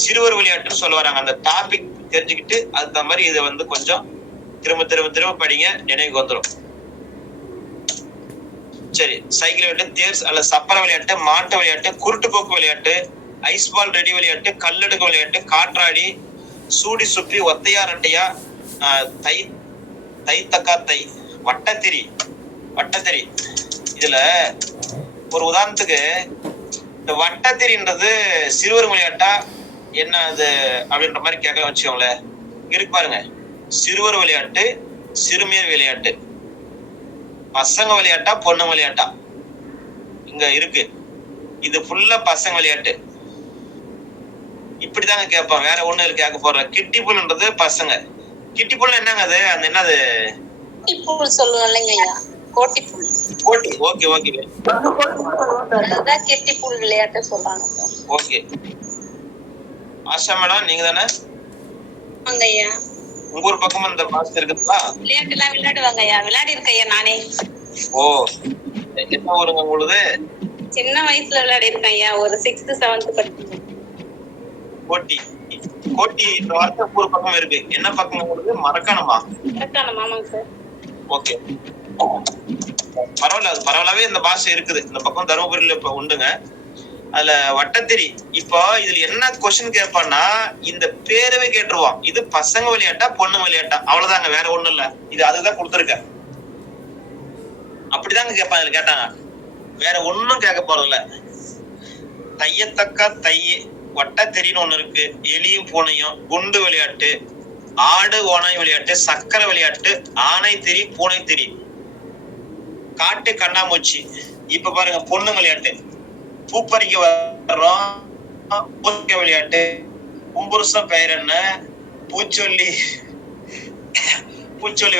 சிறுவர் விளையாட்டுன்னு சொல்ல வராங்க. அந்த டாபிக் தெரிஞ்சுக்கிட்டு அதுக்கு மாதிரி இதை வந்து கொஞ்சம் திரும்ப படிங்க, நினைவுக்கு வந்துடும். சரி, சைக்கிள் விளையாட்டு, தேர் அல்ல சப்பர விளையாட்டு, மாட்டு விளையாட்டு, குருட்டு போக்கு விளையாட்டு, ஐஸ் பால் ரெடி விளையாட்டு, கல்லெடுக்க விளையாட்டு, காற்றாடி, சூடி சுப்பி, ஒத்தையா ரெட்டையா, தை தக்கா தை, வட்டத்திரி. இதுல ஒரு உதாரணத்துக்கு இந்த வட்டத்திரின்றது சிறுவர் விளையாட்டா என்ன அது அப்படின்ற மாதிரி கேட்க வச்சுக்கோங்களேன். இருக்கு பாருங்க, சிறுவர் விளையாட்டு, சிறுமியர் விளையாட்டு, பசங்க விளையாட்டா பொண்ணு விளையாட்டா இங்க இருக்கு. இது ஃபுல்லா பசங்க விளையாட்டு. இப்படிதாங்க கேட்பான், வேற ஒண்ணு கேட்க போற. கிட்டி புல்ன்றது பசங்க. கிட்டி புல் என்னங்க அது? அந்த என்னது சொல்லுவோம் இல்லைங்கய்யா, கோட்டி புல். கோட்டி, ஓகே ஓகே, அதுதான் கிட்டி புல் விளையாட்டு சொல்றாங்க. ஓகே, ஆஷா மேடம் நீங்க தானே? ஆமாங்கய்யா. உங்க ஊர் பக்கமும் இந்த பாஸ் இருக்குங்களா? விளையாட்டு எல்லாம் விளையாடுவாங்கய்யா, விளையாடி இருக்கேன் நானே. ஓ, என்ன ஊருங்க உங்களுது? சின்ன வயசுல விளையாடி இருக்கேன் ஐயா, ஒரு 6th 7th படிக்கும். கோட்டி இந்த வார்த்தை ஊர் பக்கம் இருக்கு. என்ன பக்கம் உங்களுக்கு? மரக்காணமா? ஆமாங்க சார். ஓகே, பரவாயில்ல, பரவாயில்லவே இந்த பாஷை இருக்குது. இந்த பக்கம் தருமபுரியில இப்ப உண்டுங்க. அதுல வட்டத்திரி. இப்போ இதுல என்ன கொஸ்டின் கேட்பான்னா, இந்த பேரவே கேட்டுருவான், இது பசங்க விளையாட்டா பொண்ணு விளையாட்டா, அவ்வளவுதாங்க, வேற ஒண்ணும் இல்ல. இது அதுதான் கொடுத்துருக்க, அப்படிதாங்க கேட்பான். இதுல கேட்டாங்க, வேற ஒண்ணும் கேட்க போறது இல்ல. தையத்தக்கா தைய, வட்டத்தெரின்னு ஒண்ணு இருக்கு, எலியும் பூனையும், குண்டு விளையாட்டு, ஆடு ஓனாய் விளையாட்டு, சக்கரை விளையாட்டு, ஆனை தெரி, பூனை தெரி, காட்டு கண்ணாமூச்சி. இப்ப பாருங்க, பொண்ணு விளையாட்டு, பூப்பறிக்க வர்றோம், விளையாட்டு, கும்புருஷம் பெயர் என்ன, பூச்சொல்லி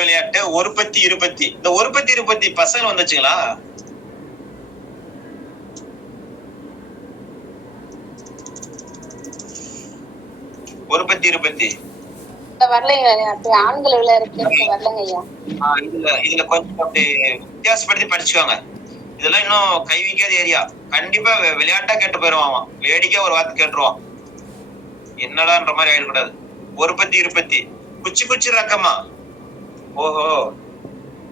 விளையாட்டு, ஒருபத்தி இருபத்தி. இந்த ஒருபத்தி இருபத்தி பசங்க வந்துச்சுங்களா? ஒருபத்தி இருபத்தி ஆண்கள் விளையாடுறதுல இதுல கொஞ்சம் அப்படி வித்தியாசப்படுத்தி படிச்சுவாங்க. இதெல்லாம் இன்னும் கை வைக்காத ஏரியா. கண்டிப்பா விளையாட்டா கேட்டு போயிருவான், வேடிக்கை ஒரு வார்த்தை கேட்டுருவான், என்னடான்ற மாதிரி ஆயிடக்கூடாது. ஒருபத்தி இருபத்தி, குச்சி ரக்கமா. ஓஹோ,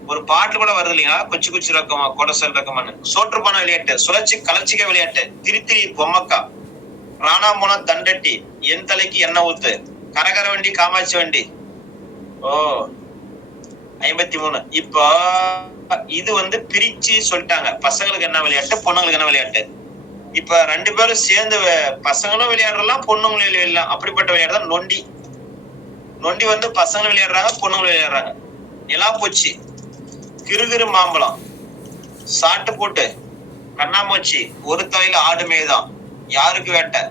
ஒரு பாட்டு கூட வருது இல்லையா, குச்சி ரக்கமா, கொடசல் ரக்கமான்னு. சோற்றுப்பான விளையாட்டு, சுழற்சி கலர்ச்சிக்க விளையாட்டு, திரித்திரி பொம்மக்கா, ராணா போனா தண்டட்டி, என் தலைக்கு எண்ணெய் ஊத்து, கரகர வண்டி, காமாட்சி வண்டி. ஓ, 53. இப்போ இது வந்து பிரிச்சு சொல்லிட்டாங்க, பசங்களுக்கு என்ன விளையாட்டு, பொண்ணுங்களுக்கு என்ன விளையாட்டு. இப்ப 2 பேரும் சேர்ந்து பசங்களும் விளையாடலாம், பொண்ணுங்களும் விளையாடலாம். அப்படிப்பட்ட விளையாட்டு தான் நொண்டி. நொண்டி வந்து பசங்களும் விளையாடுறாங்க, பொண்ணுங்களும் விளையாடுறாங்க. நிலாப்பூச்சி, கிருகிரு மாம்பழம், சாட்டு போட்டு, கண்ணாமூச்சி, ஒரு தலையில ஆடு மேய்தான், யாருக்கு வேட்டை,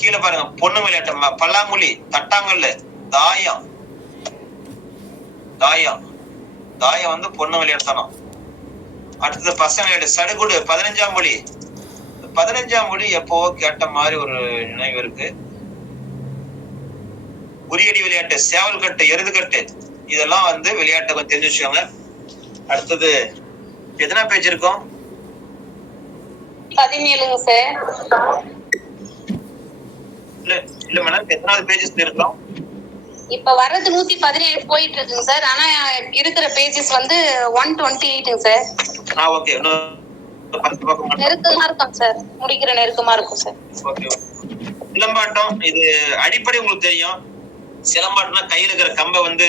கீழே பாருங்க பொண்ணு விளையாட்டு, பல்லாங்குழி, தட்டாங்கல்லு, தாயம் வந்து பொண்ணு விளையாடணும். அடுத்தது பசங்க விளையாட்டு, சடுகுடு, 15ஆம் மொழி. 15ஆம் மொழி எப்போ கேட்ட மாதிரி ஒரு நினைவு இருக்கு. உரியடி விளையாட்டு, சேவல் கட்டு, எருது கட்டு, இதெல்லாம் வந்து விளையாட்டை கொஞ்சம் தெரிஞ்சு வச்சுக்கோங்க. அடுத்தது எத்தனை பேஜ் இருக்கும்? 17ங்க சார். இல்ல மேடம், எத்தனாவது பேஜஸ் இருக்கும்? இப்ப வர்றது 117 போயிட்டு இருக்குங்க சார். ஆனா இருக்கிற பேஜஸ் வந்து 128ங்க சார். ஓகே, நெருக்கமா இருக்கும் சார், முடிக்கிற நெருக்கமா இருக்கும் சார். ஓகே, சிலம்பாட்டம் இது அடிப்படை உங்களுக்கு தெரியும். சிலம்பாட்டம்னா கையில இருக்கிற கம்பை வந்து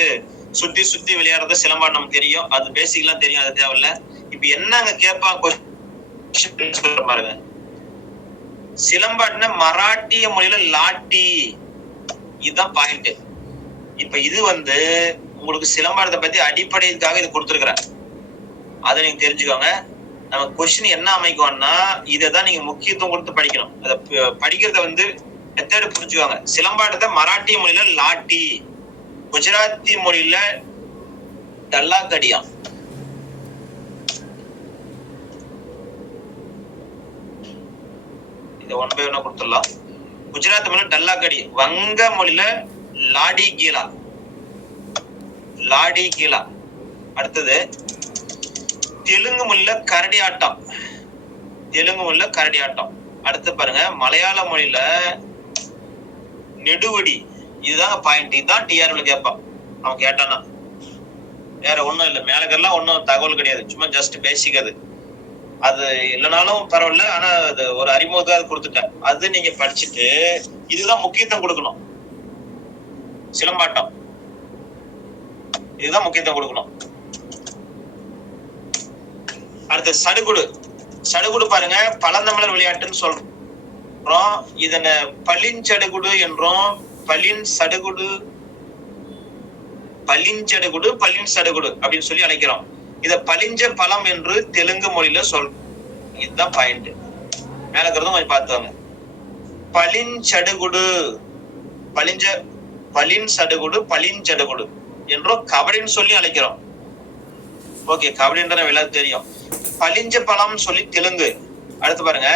சுத்தி விளையாடுறது சிலம்பாட்டம் தெரியும், அது பேசிக்லாம் தெரியும், அது தேவையில்ல. இப்ப என்னங்க கேட்பான் பாருங்க, சிலம்பாட்டின மராட்டிய மொழியில லாட்டி, இதுதான் பாயிண்ட். இப்ப இது வந்து உங்களுக்கு சிலம்பாட்டத்தை பத்தி அடிப்படைக்காக இது கொடுத்துருக்கிறேன், அதை நீங்க தெரிஞ்சுக்கோங்க. நம்ம கொஸ்டின் என்ன அமைக்கும்னா இதைதான் நீங்க முக்கியத்துவம் கொடுத்து படிக்கணும். அதை படிக்கிறத வந்து மெத்தட் புரிஞ்சுக்கோங்க. சிலம்பாட்டத்தை மராட்டிய மொழியில லாட்டி, குஜராத்தி மொழியில டல்லாக்கடியா. இத ஒன் பை ஒன்னா கொடுத்துடலாம். குஜராத் மொழியில டல்லாக்கடி, வங்க மொழியில லாடி கீலா, லாடி கீலா. அடுத்தது தெலுங்கு மொழியில கரடி ஆட்டம், தெலுங்கு மொழியில கரடி ஆட்டம். அடுத்து பாருங்க, மலையாள மொழியில நெடுவடி. இதுதாங்க பாயிண்ட். இதுதான் டிஆர்ல கேட்பான். அவன் கேட்டானா வேற ஒண்ணும் இல்ல, மேலக்கெல்லாம் ஒன்னும் தகவல் கிடையாது, சும்மா ஜஸ்ட் பேசிக். அது இல்லைனாலும் பரவாயில்ல, ஆனா அது ஒரு அறிமுகத்தான் கொடுத்துட்டேன். அது நீங்க படிச்சுட்டு இதுதான் முக்கியத்துவம் கொடுக்கணும். சிலம்பாட்டம் இதுதான் முக்கியத்துவம் கொடுக்கணும். அடுத்து சடுகுடு. சடுகுடு பாருங்க, பழந்தமிழர் விளையாட்டுன்னு சொல்றோம். இதனை பளிஞ்சடுகுடு என்றும், பளின் சடுகுடு, பளிஞ்சடுகுடு, பளின் சடுகுடு அப்படின்னு சொல்லி அழைக்கிறோம். இத பளிஞ்ச பழம் என்று தெலுங்கு மொழியில சொல். இதுதான் பாயிண்ட். மேல இருக்கிறதும் கொஞ்சம் பார்த்துவாங்க. பளிஞ்சடுகுடு, பளிஞ்ச, பளின் சடுகுடு, பளிஞ்சடுகுடு என்றும் கபடின்னு சொல்லி அழைக்கிறோம். ஓகே, கபடின்ற எல்லாரும் தெரியும். பளிஞ்ச பழம் சொல்லி தெலுங்கு. அடுத்து பாருங்க,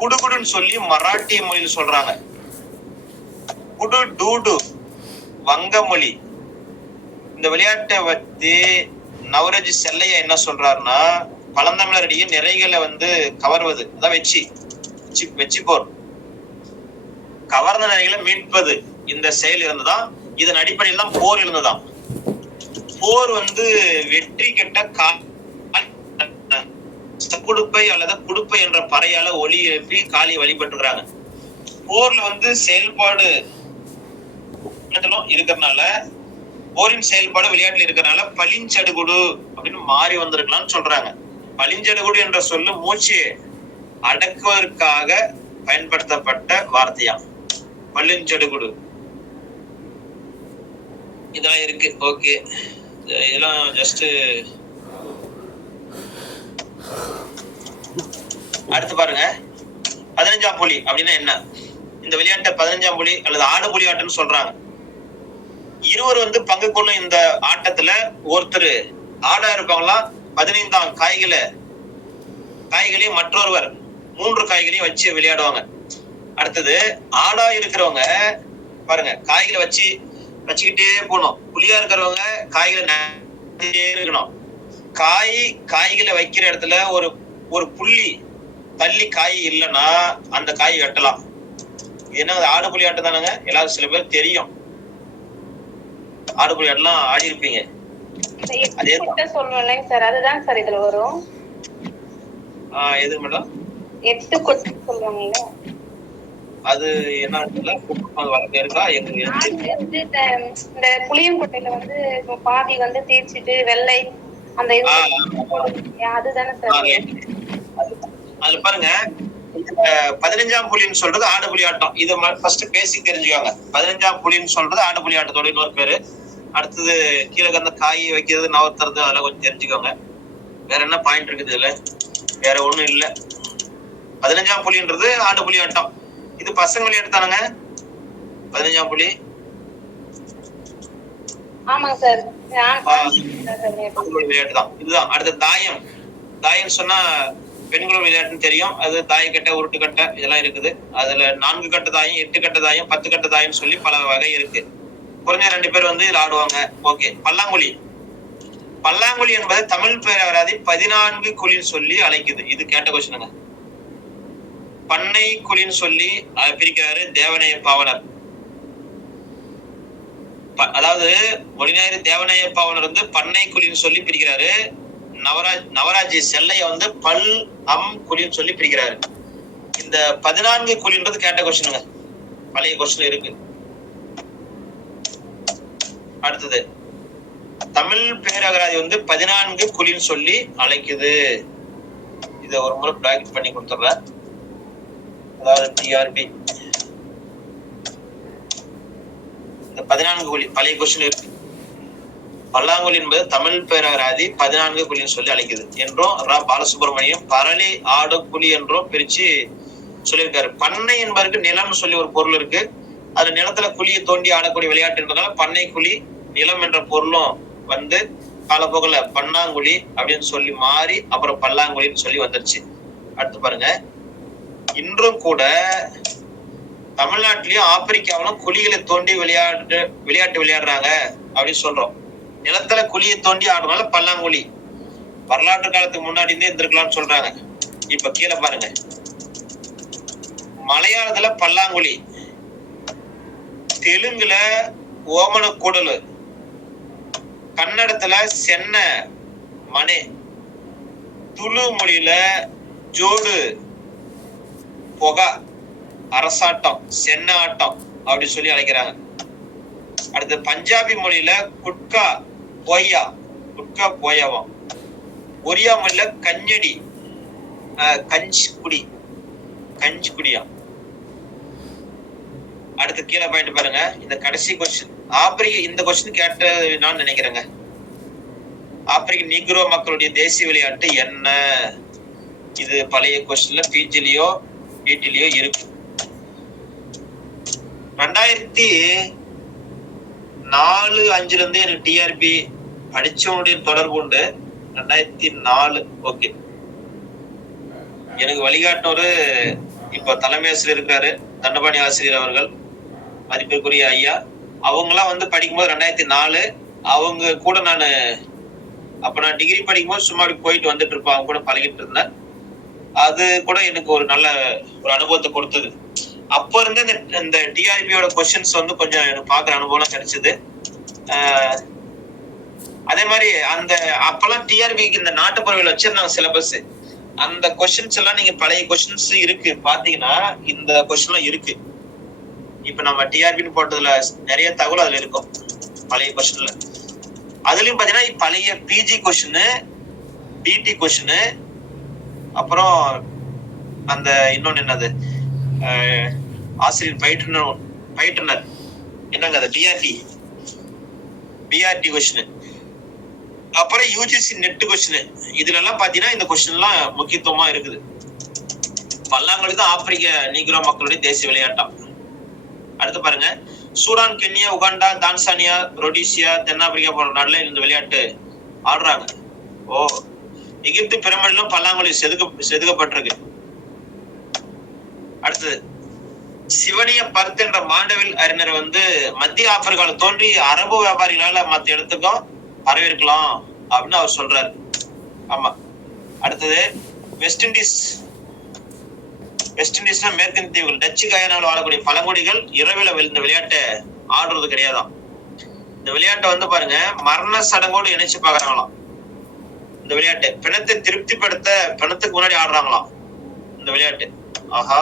குடுகுடுன்னு சொல்லி மராட்டிய மொழியில சொல்றாங்க. குடு டூடு வங்க மொழி. இந்த விளையாட்டை பத்தி நவரஜ் செல்லையா என்ன சொல்றாருன்னா, பழந்தமிழருடைய நிறைகளை வந்து கவர்வது, அதான் வெச்சி போர், கவர்ந்த நிறைகளை மீட்பது, இந்த செயல் இருந்துதான். இதன் அடிப்படையில் தான் போர் இருந்ததாம். போர் வந்து வெற்றி கெட்ட குடுப்பை அல்லது குடுப்பை என்ற பறையால ஒலி எழுப்பி காளியை வழிபட்டுக்கிறாங்க. போர்ல வந்து செயல்பாடு இருக்கிறதுனால, போரின் செயல்பாடு விளையாட்டுல இருக்கிறதுனால பளிஞ்சடுகுடு அப்படின்னு மாறி வந்திருக்கலாம்னு சொல்றாங்க. பளிஞ்சடுகுடு என்ற சொல்லு மூச்சு அடக்குவதற்காக பயன்படுத்தப்பட்ட வார்த்தையா பளிஞ்சடுகுடு. இதெல்லாம் இருக்கு. ஓகே, இதெல்லாம் ஜஸ்ட். அடுத்து பாருங்க, 15ஆம் புலி அப்படின்னா என்ன? இந்த விளையாட்டை 15ஆம் புலி அல்லது ஆடு புலி ஆட்டம்னு சொல்றாங்க. இருவர் வந்து பங்கு கொள்ளும் இந்த ஆட்டத்துல ஒருத்தர் ஆடா இருப்பாங்களாம். 15 காய்களையும் மற்றொருவர் 3 காய்களையும் வச்சு விளையாடுவாங்க. அடுத்தது ஆடா இருக்கிறவங்க பாருங்க, காய்களை வச்சுக்கிட்டே போகணும். புலியா இருக்கிறவங்க காய்களை இருக்கணும். காய்களை வைக்கிற இடத்துல ஒரு புள்ளி தள்ளி காய் இல்லைன்னா அந்த காய் வெட்டலாம். என்ன ஆடு புலி ஆட்டம் தானுங்க, எல்லாரும் சில பேர் தெரியும். ஆடு புலி ஆட்டெல்லாம் ஆடி இருப்பீங்க. அதுதான் சார் இதுல வரும். எது மேடம்? 8 கொட்டு சொல்லுவாங்கல்ல, அது என்ன வழக்கம் இருக்கா? இந்த புளியங்கொட்டையில வந்து பாதி வந்து தேய்ச்சிட்டு வெள்ளை அந்த அதுதானே சார். அதுல பாருங்க, 15ஆம் புலின்னு சொல்றது ஆடு புலி ஆட்டம். இது ஃபர்ஸ்ட் பேசிக் தெரிஞ்சுக்காங்க. 15ஆம் புலின்னு சொல்றது ஆடு புலி ஆட்டத்தோட இன்னொரு பேரு. அடுத்தது கீழே அந்த காய் வைக்கிறது, நவத்துறது, அதெல்லாம் கொஞ்சம் தெரிஞ்சுக்கோங்க. வேற என்ன பாயிண்ட் இருக்குது இதுல? வேற ஒண்ணும் இல்ல. 15ஆம் புலின்றது ஆடு புலி ஆட்டம். இது பசங்க விளையாட்டு தானுங்க 15ஆம் புலி. ஆமாங்க சார், விளையாட்டு தான் இதுதான். அடுத்து தாயம் சொன்னா பெண்களும் விளையாட்டுன்னு தெரியும். அது தாயக்கட்டை, உருட்டுக்கட்டை இதெல்லாம் இருக்குது. அதுல 4 கட்ட தாயம், 8 கட்ட தாயம், 10 கட்ட தாயம் சொல்லி பல வகை இருக்கு. குறைஞ்ச 2 பேர் வந்து இதுல ஆடுவாங்க. ஓகே, பல்லாங்குழி என்பது தமிழ் பேரகராதி 14 குழின்னு சொல்லி அழைக்குது. இது கேட்ட கொஸ்டினுங்க. பண்ணை குழின்னு சொல்லி பிரிக்கிறாரு தேவநேய பாவலர். அதாவது மொழிநாயர் தேவநேய பாவலர் வந்து பண்ணை குழின்னு சொல்லி பிரிக்கிறாரு. நவராஜ் செல்லைய வந்து பல் அம் குழின்னு சொல்லி பிரிக்கிறாரு. இந்த 14 குழின்றது கேட்ட கொஸ்டினுங்க, பழைய கொஸ்டின் இருக்கு. அடுத்தது தமிழ் பேரகராதி வந்து 14 குழின்னு சொல்லி அழைக்குது. இதை ஒரு முறை பிராக்கெட் பண்ணி கொடுத்துட்றேன். அதாவது டிஆர்பி இந்த 14 குழி பழைய கொஸ்டின் இருக்கு. பல்லாங்குழி என்பது தமிழ் பேரகராதி 14 குழின்னு சொல்லி அழைக்குது என்றும் பாலசுப்ரமணியம் பரளி ஆடு குழி என்றும் பிரிச்சு சொல்லியிருக்காரு. பண்ணை என்பதற்கு நிலம்னு சொல்லி ஒரு பொருள் இருக்கு. அது நிலத்துல குழியை தோண்டி ஆடக்கூடிய விளையாட்டுன்றதால பண்ணை குழி நிலம் என்ற பொருளும் வந்து காலப்போக்கில் பன்னாங்குழி அப்படின்னு சொல்லி மாறி அப்புறம் பல்லாங்குழின்னு சொல்லி வந்துருச்சு. அடுத்து பாருங்க, இன்றும் கூட தமிழ்நாட்டிலயும் ஆப்பிரிக்காவிலும் குழிகளை தோண்டி விளையாட்டு விளையாடுறாங்க அப்படின்னு சொல்றோம். நிலத்துல குழியை தோண்டி ஆடுறதுனால பல்லாங்குழி. வரலாற்று காலத்துக்கு முன்னாடி இருந்தே இருந்திருக்கலாம்னு சொல்றாங்க. இப்ப கீழே பாருங்க, மலையாளத்துல பல்லாங்குழி, தெலுங்குல ஓமன கூடலு, கன்னடத்துல சென்ன மனே, துளு மொழியில ஜோடு பொகா அரசாட்டம் சென்ன ஆட்டம் அப்படி சொல்லி அழைக்கிறாங்க. அடுத்து பஞ்சாபி மொழியில குட்கா போயா, குட்கா போயாவாம். ஒரியா மொழியில கஞ்சடி கஞ்சுகுடியா. அடுத்து கீழே போயிட்டு பாருங்க, இந்த கடைசி கொஸ்டின் ஆப்பிரிக்க, இந்த கொஸ்டின் கேட்ட நான் நினைக்கிறேங்க. ஆப்பிரிக்க நீக்ரோ மக்களுடைய தேசிய விளையாட்டு என்ன? இது பழைய கொஸ்டின்ல பிஜிலயோ பிடிலயோ இருக்கு. 2004-05 இருந்து எனக்கு டிஆர்பி படிச்சவனுடைய தொடர்பு உண்டு. 2004 ஓகே. எனக்கு வழிகாட்டினோரு இப்ப தலைமை ஆசிரியர் இருக்காரு, தண்டபாணி ஆசிரியர் அவர்கள், மதிப்பிற்குரிய ஐயா. அவங்கெல்லாம் வந்து படிக்கும்போது 2004 அவங்க கூட நான் டிகிரி படிக்கும்போது சும்மா அப்படி போயிட்டு வந்துட்டு இருப்பேன். அவங்க கூட பழகிட்டு இருந்தேன். அது கூட எனக்கு ஒரு நல்ல ஒரு அனுபவத்தை கொடுத்தது. அப்ப இருந்து இந்த டிஆர்பியோட கொஸ்டின்ஸ் வந்து கொஞ்சம் எனக்கு பாக்குற அனுபவம் கிடைச்சது. அதே மாதிரி அந்த அப்பெல்லாம் டிஆர்பிக்கு இந்த நாட்டுப்பறவைகள் வச்சிருந்தாங்க சிலபஸ். அந்த கொஸ்டின்ஸ் எல்லாம் நீங்க பழைய கொஸ்டின்ஸ் இருக்கு பாத்தீங்கன்னா இந்த கொஸ்டின் எல்லாம் இருக்கு. இப்ப நம்ம டிஆர்பின்னு போட்டதுல நிறைய தகவல் அதுல இருக்கும் பழைய கொஸ்டின்ல. அதுலயும் பாத்தீங்கன்னா பழைய பிஜி கொஸ்டின், பிடி கொஸ்டின், அப்புறம் அந்த இன்னொன்னு என்னது ஆசிரியர் பயிற்றுனர் என்னங்க அது பிஆர்டி கொஸ்டின், அப்புறம் யூஜிசி நெட் கொஸ்டின். இதுல எல்லாம் பாத்தீங்கன்னா இந்த கொஸ்டின் எல்லாம் முக்கியத்துவமா இருக்குது. பல்லாங்குழி தான் ஆப்பிரிக்க நீக்ரோ மக்களுடைய தேசிய விளையாட்டம். அடுத்து பாருங்க, Sudan, Kenya, Uganda, Tanzania, Rhodesia, தென்னாப்பிரிக்கா போன்ற நாடுல இந்த விளையாட்டு ஆடுறாங்க. ஓ, எகிப்து பிரமிடிலும் பல்லாங்குழி செதுக்கப்பட்டிருக்கு. அடுத்தது சிவனிய பர்த் என்ற மாண்டவில் அறிஞர் வந்து மத்திய ஆப்பிரிக்கால தோன்றி அரபு வியாபாரிகளால மத்த இடத்துக்கும் வரவேற்கலாம் அப்படின்னு அவர் சொல்றாரு. ஆமா. அடுத்தது வெஸ்ட் இண்டீஸ்னா மேற்கிந்திய தீவுகள், டச்சு கயானாவில் வாழக்கூடிய பழங்குடிகள் இரவில இந்த விளையாட்டை ஆடுறது கிடையாதாம். இந்த விளையாட்டை வந்து பாருங்க மரண சடங்கோடு இணைச்சு பாக்குறாங்களாம். இந்த விளையாட்டு பிணத்தை திருப்திப்படுத்த பிணத்துக்கு முன்னாடி ஆடுறாங்களாம் இந்த விளையாட்டு. ஆஹா.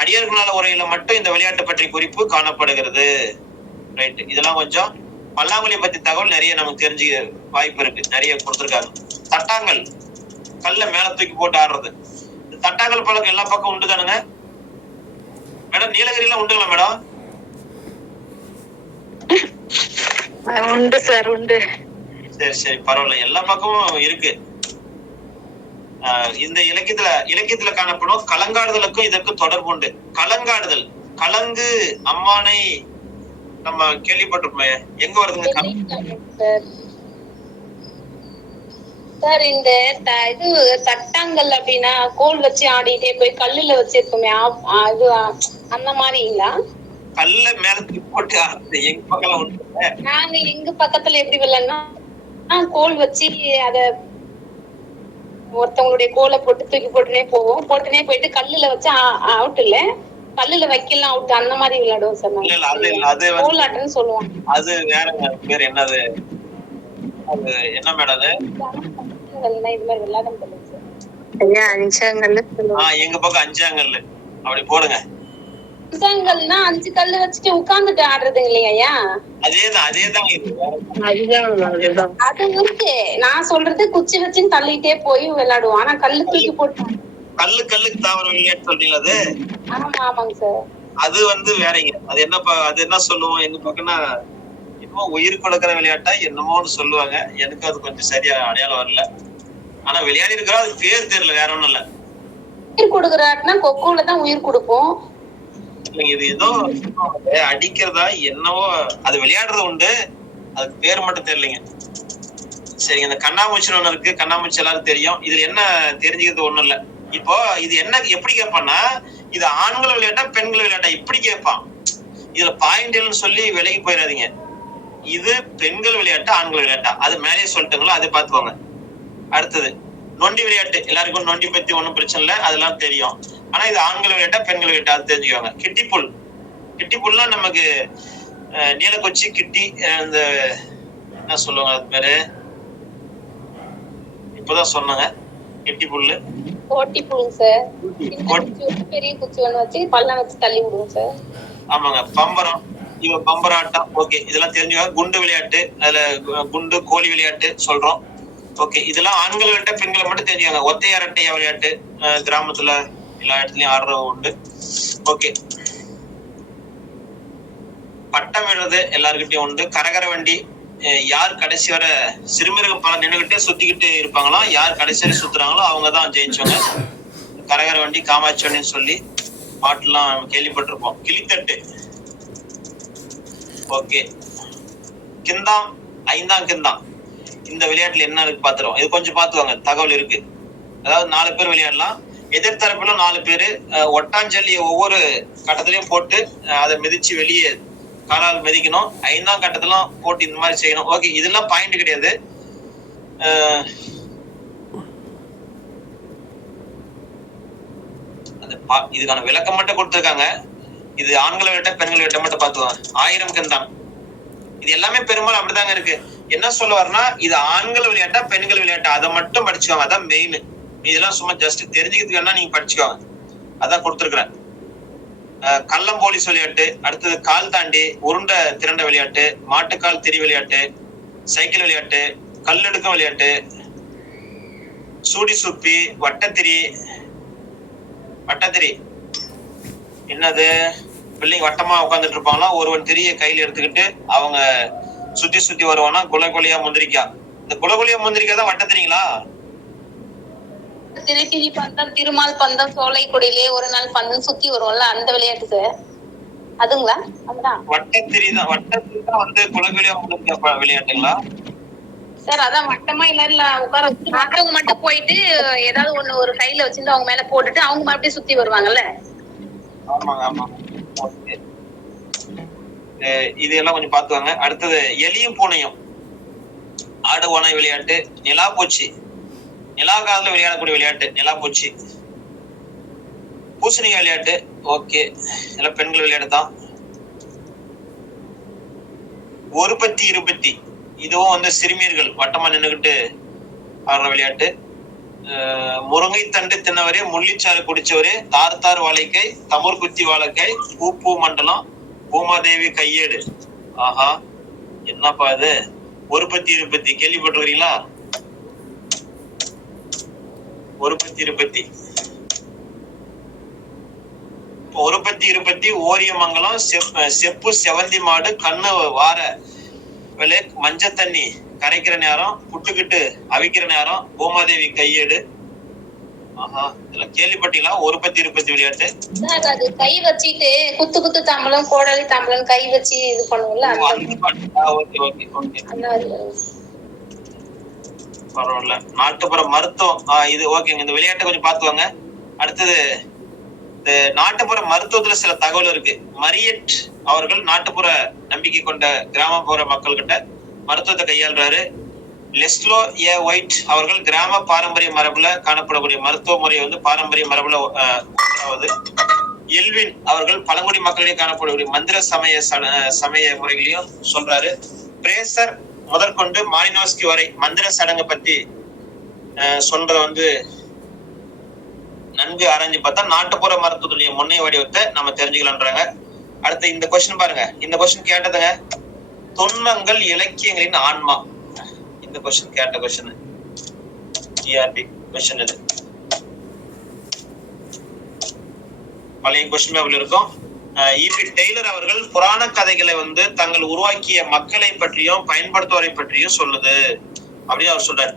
அடியார்களால உரையில மட்டும் இந்த விளையாட்டை பற்றி குறிப்பு காணப்படுகிறது. ரைட். இதெல்லாம் கொஞ்சம் பல்லாங்குழியை பத்தி தகவல் நிறைய நமக்கு தெரிஞ்சு வாய்ப்பு இருக்கு, நிறைய கொடுத்துருக்காங்க. தட்டாங்கல், கல்ல மேல தூக்கி போட்டு ஆடுறது. தட்டாங்கல் பழக்கம் எல்லா பக்கம் உண்டு தானுங்க மேடம்? நீலகிரியில உண்டுங்களா மேடம்? உண்டு சார், உண்டு. சரி பரவாயில்ல, எல்லா பக்கமும் இருக்கு. இந்த இலக்கியத்துல காணப்படும் கலங்காடுதலுக்கும் இதற்கும் தொடர்பு உண்டு. கலங்காடுதல், கலங்கு அம்மானை நம்ம கேள்விப்பட்டிருப்போமே, எங்க வருதுங்க? சார் இந்த இது தட்டாங்கல் அப்படின்னா கோல் வச்சு ஆடிட்டே போய் கல்லுல வச்சிருக்கோமே அது அந்த மாதிரிங்களா? கல்ல மேல தூக்கி போட்டு ஆடுறது எங்க பக்கத்துல உண்டு. நாங்க எங்க பக்கத்துல எப்படி விளையாடுனா கோல் வச்சு அத ஒருத்தவங்களுடைய கோலை போட்டு தூக்கி போட்டுனே போயிட்டு கல்லுல வச்சு அவுட் இல்ல, கல்லுல வைக்கலாம் அவுட், அந்த மாதிரி விளையாடுவோம் சார். அது கோல் ஆட்டம்னு சொல்லுவோம். அது வேற பேர் என்னது? அது என்ன மேடம்? அது இது மாதிரி விளையாட முடியல சார். அஞ்சாங்கல்ல. எங்க பக்கம் அஞ்சாங்கல்ல. அப்படி போடுங்க. பந்தங்கள்னா 5 கல்லு வச்சுட்டு உட்கார்ந்துட்டு ஆடுறது இல்லையா? அதேதான் இது. அது இருக்கு. நான் சொல்றது குச்சி வச்சு தள்ளிட்டே போய் விளையாடுவோம். ஆனா கல்லு தூக்கி போட்டு கல்லுக்கு தாவர விளையாட்டு சொல்றீங்களா அது? ஆமாங்க சார். அது வந்து வேறங்க. அது என்ன சொல்லுவோம் எங்க பக்கம்னா, என்னமோ உயிர் கொடுக்கிற விளையாட்டா என்னமோன்னு சொல்லுவாங்க. எனக்கு அது கொஞ்சம் சரியா அடையாளம் வரல. ஆனா விளையாடி இருக்கிறோம், அது பேர் தெரியல, வேற ஒண்ணும் இல்ல. உயிர் கொடுக்கறாட்னா கொக்கோல தான் உயிர் கொடுப்போம். இது ஏதோ அடிக்கிறதா என்னவோ, அது விளையாடுறது உண்டு, அதுக்கு பேர் மட்டும் தெரியலைங்க. சரிங்க, இந்த கண்ணாமூச்சி ஒண்ணு இருக்கு. கண்ணாமூச்சி எல்லாரும் தெரியும். இதுல என்ன தெரிஞ்சுக்கிறது ஒண்ணும் இல்ல. இப்போ இது என்ன எப்படி கேட்பான்னா, இது ஆண்கள் விளையாட்டா பெண்கள் விளையாட்டா இப்படி கேட்பான். இதுல பாயிண்ட்னு சொல்லி விலகி போயிடாதீங்க. இது பெண்கள் விளையாட்டா ஆண்கள் விளையாட்டா அது மேலே சொல்லிட்டுங்களோ, அதை பார்த்துக்கோங்க. அடுத்தது நொண்டி விளையாட்டு. எல்லாருக்கும் நொண்டி பத்தி ஒன்றும் பிரச்சனை இல்லை, அதெல்லாம் தெரியும். ஆனா இது ஆண்கள் விளையாட்டா பெண்கள் விளையாட்டா அது தெரிஞ்சுக்கோங்க. கிட்டிப்புல். கிட்டிப்புல்னா நமக்கு நீலக்குச்சி கிட்டி, இந்த என்ன சொல்லுவாங்க அது பேரு, இப்பதான் சொன்னாங்க. கிட்டி புல்லு, கோட்டி புல் சார். பெரிய குச்சி ஒண்ணு வச்சு பல்ல வச்சு தள்ளி விடுவோம் சார். ஆமாங்க. பம்பரம், இவ பம்பராட்டம். ஓகே, இதெல்லாம் தெரிஞ்சுக்கோங்க. குண்டு விளையாட்டு, அதுல குண்டு கோழி விளையாட்டு சொல்றோம். ஓகே, இதெல்லாம் ஆண்கள் விளையாட்ட பெண்களை மட்டும் தெரிஞ்சுக்கோங்க. ஒத்தை அரட்டையா விளையாட்டு கிராமத்துல எல்லா இடத்துலயும் ஆடுறது உண்டு. ஓகே, பட்டம் விடுறது எல்லாருக்கிட்டையும் உண்டு. கரகர வண்டி, யார் கடைசி வர சிறுமிருகம் பல நின்றுகிட்டே சுத்திக்கிட்டு இருப்பாங்களாம், யார் கடைசி வரை சுத்துறாங்களோ அவங்க தான் ஜெயிச்சவங்க. கரகர வண்டி, காமாட்சி வண்டின்னு சொல்லி பாட்டுலாம் கேள்விப்பட்டிருப்போம். கிளித்தட்டு. ஓகே, கிந்தாம், 5ஆம் கிந்தாம். இந்த விளையாட்டுல என்ன இருக்கு பாத்துருவோம். இது கொஞ்சம் பாத்துவாங்க, தகவல் இருக்கு. அதாவது 4 பேர் விளையாடலாம். எதிர்த்தரப்புல 4 பேரு. ஒட்டாஞ்சல்லியை ஒவ்வொரு கட்டத்திலயும் போட்டு அதை மிதிச்சு வெளியே காலால் மிதிக்கணும். 5ஆம் கட்டத்துல போட்டு இந்த மாதிரி செய்யணும். ஓகே, இதெல்லாம் பாயிண்ட் கிடையாது. இதுக்கான விளக்கம் மட்டும் கொடுத்திருக்காங்க. இது ஆண்களை விட்ட பெண்களை விட்ட மட்டும் பாத்துவாங்க. 1000 கிந்தாம். இது எல்லாமே பெரும்பாலும் அப்படிதாங்க இருக்கு. என்ன சொல்ல வரனா, இது ஆண்கள் விளையாட்டா பெண்கள் விளையாட்டா அதை மட்டும் படிச்சுக்கோங்க. அதான் மெயின். இதெல்லாம் சும்மா ஜஸ்ட் தெரிஞ்சுக்கிறதுக்கு வேணா நீங்க படிச்சுக்கோங்க. அதான் கொடுத்துருக்குறேன். கள்ளம் போலீஸ் விளையாட்டு. அடுத்தது கால் தாண்டி, உருண்டை திரண்ட விளையாட்டு, மாட்டுக்கால் திரி விளையாட்டு, சைக்கிள் விளையாட்டு, கல்லெடுக்கும் விளையாட்டு, சூடி சூப்பி, வட்டத்திரி. என்னது, பிள்ளைங்க வட்டமா உட்காந்துட்டு இருப்பாங்களா, ஒருவன் திரிய கையில எடுத்துக்கிட்டு அவங்க சுத்தி சுத்தி வருவானா, குலகுலியா முந்திரிக்கா. இந்த குலகுலியா முந்திரிக்கா தான் வட்டத்திரிங்களா? திரி பந்தம், திருமால் பந்தம், சோலை கொடியிலே ஒரு நாள் பந்தம் சுத்தி வரும்ல, அந்த விளையாட்டு சார். அதுங்களா? அதுதான் வட்டத்திரி தான் வந்து குலகுலியா முந்திரிக்கா விளையாட்டுங்களா சார்? அதான் வட்டமா எல்லாரும் உட்கார வச்சு மற்றவங்க மட்டும் போயிட்டு ஏதாவது ஒண்ணு ஒரு கையில வச்சிருந்து அவங்க மேல போட்டுட்டு அவங்க மறுபடியும் சுத்தி வருவாங்கல்ல. ஆமாங்க. இதெல்லாம் கொஞ்சம் பாத்துவாங்க. அடுத்தது எலியும் பூனையும். ஆடு ஓனை விளையாட்டு. நிலா பூச்சி, நிலா காலத்துல விளையாடக்கூடிய விளையாட்டு நிலா பூச்சி. பூசணிக்காய் விளையாட்டு. ஓகே, இதெல்லாம் பெண்கள் விளையாட்டு தான். ஒரு பத்தி இருபத்தி, இதுவும் வந்து சிறுமியர்கள் வட்டமா நின்னுகிட்டு ஆடுற விளையாட்டு. முருங்கை தண்டு தின்னவரே, முள்ளிச்சாறு குடிச்சவரே, தார் வாழைக்கை, தமுர் குத்தி வாழைக்காய், பூ மண்டலம், பூமாதேவி கையேடு. ஆஹா, என்னப்பா இது? ஒரு பத்தி இருபத்தி கேள்விப்பட்டிருக்கீங்களா? ஒரு பத்தி இருபத்தி, ஓரியமங்கலம், செப்பு செவந்தி மாடு, கண்ணு வார விலை, மஞ்ச தண்ணி கரைக்கிற நேரம், புட்டுக்கிட்டு அவிக்கிற நேரம், பூமாதேவி கையேடு. ஆஹா, இதெல்லாம் கேள்விப்பட்டீங்களா? ஒரு பத்தி இருபத்தி விளையாட்டு. அது கை வச்சிட்டு குத்து தாம்பலம், கோடாலி தாம்பலம் கை வச்சு இது பண்ணுவோம்ல. பரவாயில்ல. நாட்டுப்புற மருத்துவம். இது ஓகேங்க. இந்த விளையாட்டை கொஞ்சம் பாத்துவாங்க. அடுத்தது இந்த நாட்டுப்புற மருத்துவத்துல சில தகவல் இருக்கு. மரியட் அவர்கள் நாட்டுப்புற நம்பிக்கை கொண்ட கிராமப்புற மக்கள் கிட்ட மருத்துவத்தை கையாளுறாரு. லெஸ்லோ ஏ ஒயிட் அவர்கள் கிராம பாரம்பரிய மரபுல காணப்படக்கூடிய மருத்துவ முறை வந்து பாரம்பரிய மரபுல ஒன்றாவது. எல்வின் அவர்கள் பழங்குடி மக்களிடையே காணப்படக்கூடிய மந்திர சமய முறைகளையும் சொல்றாரு. பிரேசர் முதற்கொண்டு மாலினோஸ்கி வரை மந்திர சடங்கை பத்தி சொல்றத வந்து நன்கு ஆராய்ஞ்சு பார்த்தா நாட்டுப்புற மருத்துவத்துடைய முன்னைய வடிவத்தை நம்ம தெரிஞ்சுக்கலான்றாங்க. அடுத்து இந்த கொஸ்டின் பாருங்க. இந்த கொஸ்டின் கேட்டதுங்க, தொன்மங்கள் இலக்கியங்களின் ஆன்மா. இந்த கொஸ்டின் கேட்ட கொஸ்டின் டிஆர்பி கொஸ்டின். இது பழைய கொஸ்டின் பேப்பர்ல இருக்கும். ஈபி டெய்லர் அவர்கள் புராண கதைகளை தங்கள் உருவாக்கிய மக்களை பற்றியும் பயன்படுத்துவதை பற்றியும் சொல்லுது அப்படின்னு அவர் சொல்றார்.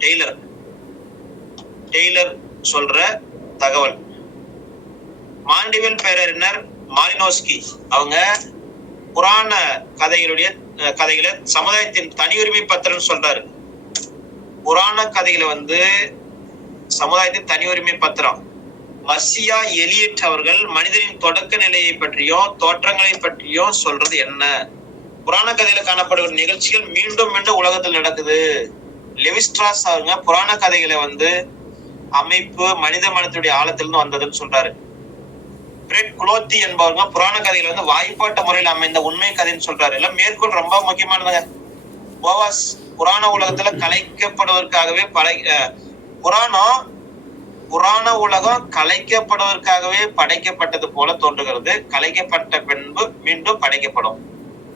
டெய்லர் சொல்ற தகவல். மாண்டிவெல் பேரறிஞர் மாலினோஸ்கி அவங்க புராண கதைகளை சமுதாயத்தின் தனி உரிமை பத்திரம் சொல்றாரு. புராண கதைகளை சமுதாயத்தின் தனி உரிமை பத்திரம். மர்சியா எலியட் அவர்கள் மனிதனின் தொடக்க நிலையை பற்றியும் தோற்றங்களை பற்றியும் சொல்றது என்ன? புராண கதையில காணப்படுகிற நிகழ்ச்சிகள் மீண்டும் மீண்டும் உலகத்தில் நடக்குது. லெவிஸ்ட்ராஸ் அவங்க புராண கதைகளை அமைப்பு மனித மனத்துடைய ஆழத்திலிருந்து வந்ததுன்னு சொல்றாரு. பிரெட் குலோத்தி என்பவங்க புராண கதைகளை வாய்ப்பாட்டு முறையில் அமைந்த உண்மை கதைன்னு சொல்றாரு. எல்லாம் மேற்கோள் ரொம்ப முக்கியமானதுங்க. போவாஸ் புராண உலகத்துல கலைக்கப்படுவதற்காகவே புராண உலகம் கலைக்கப்படுவதற்காகவே படைக்கப்பட்டது போல தோன்றுகிறது. கலைக்கப்பட்ட பின்பு மீண்டும் படைக்கப்படும்.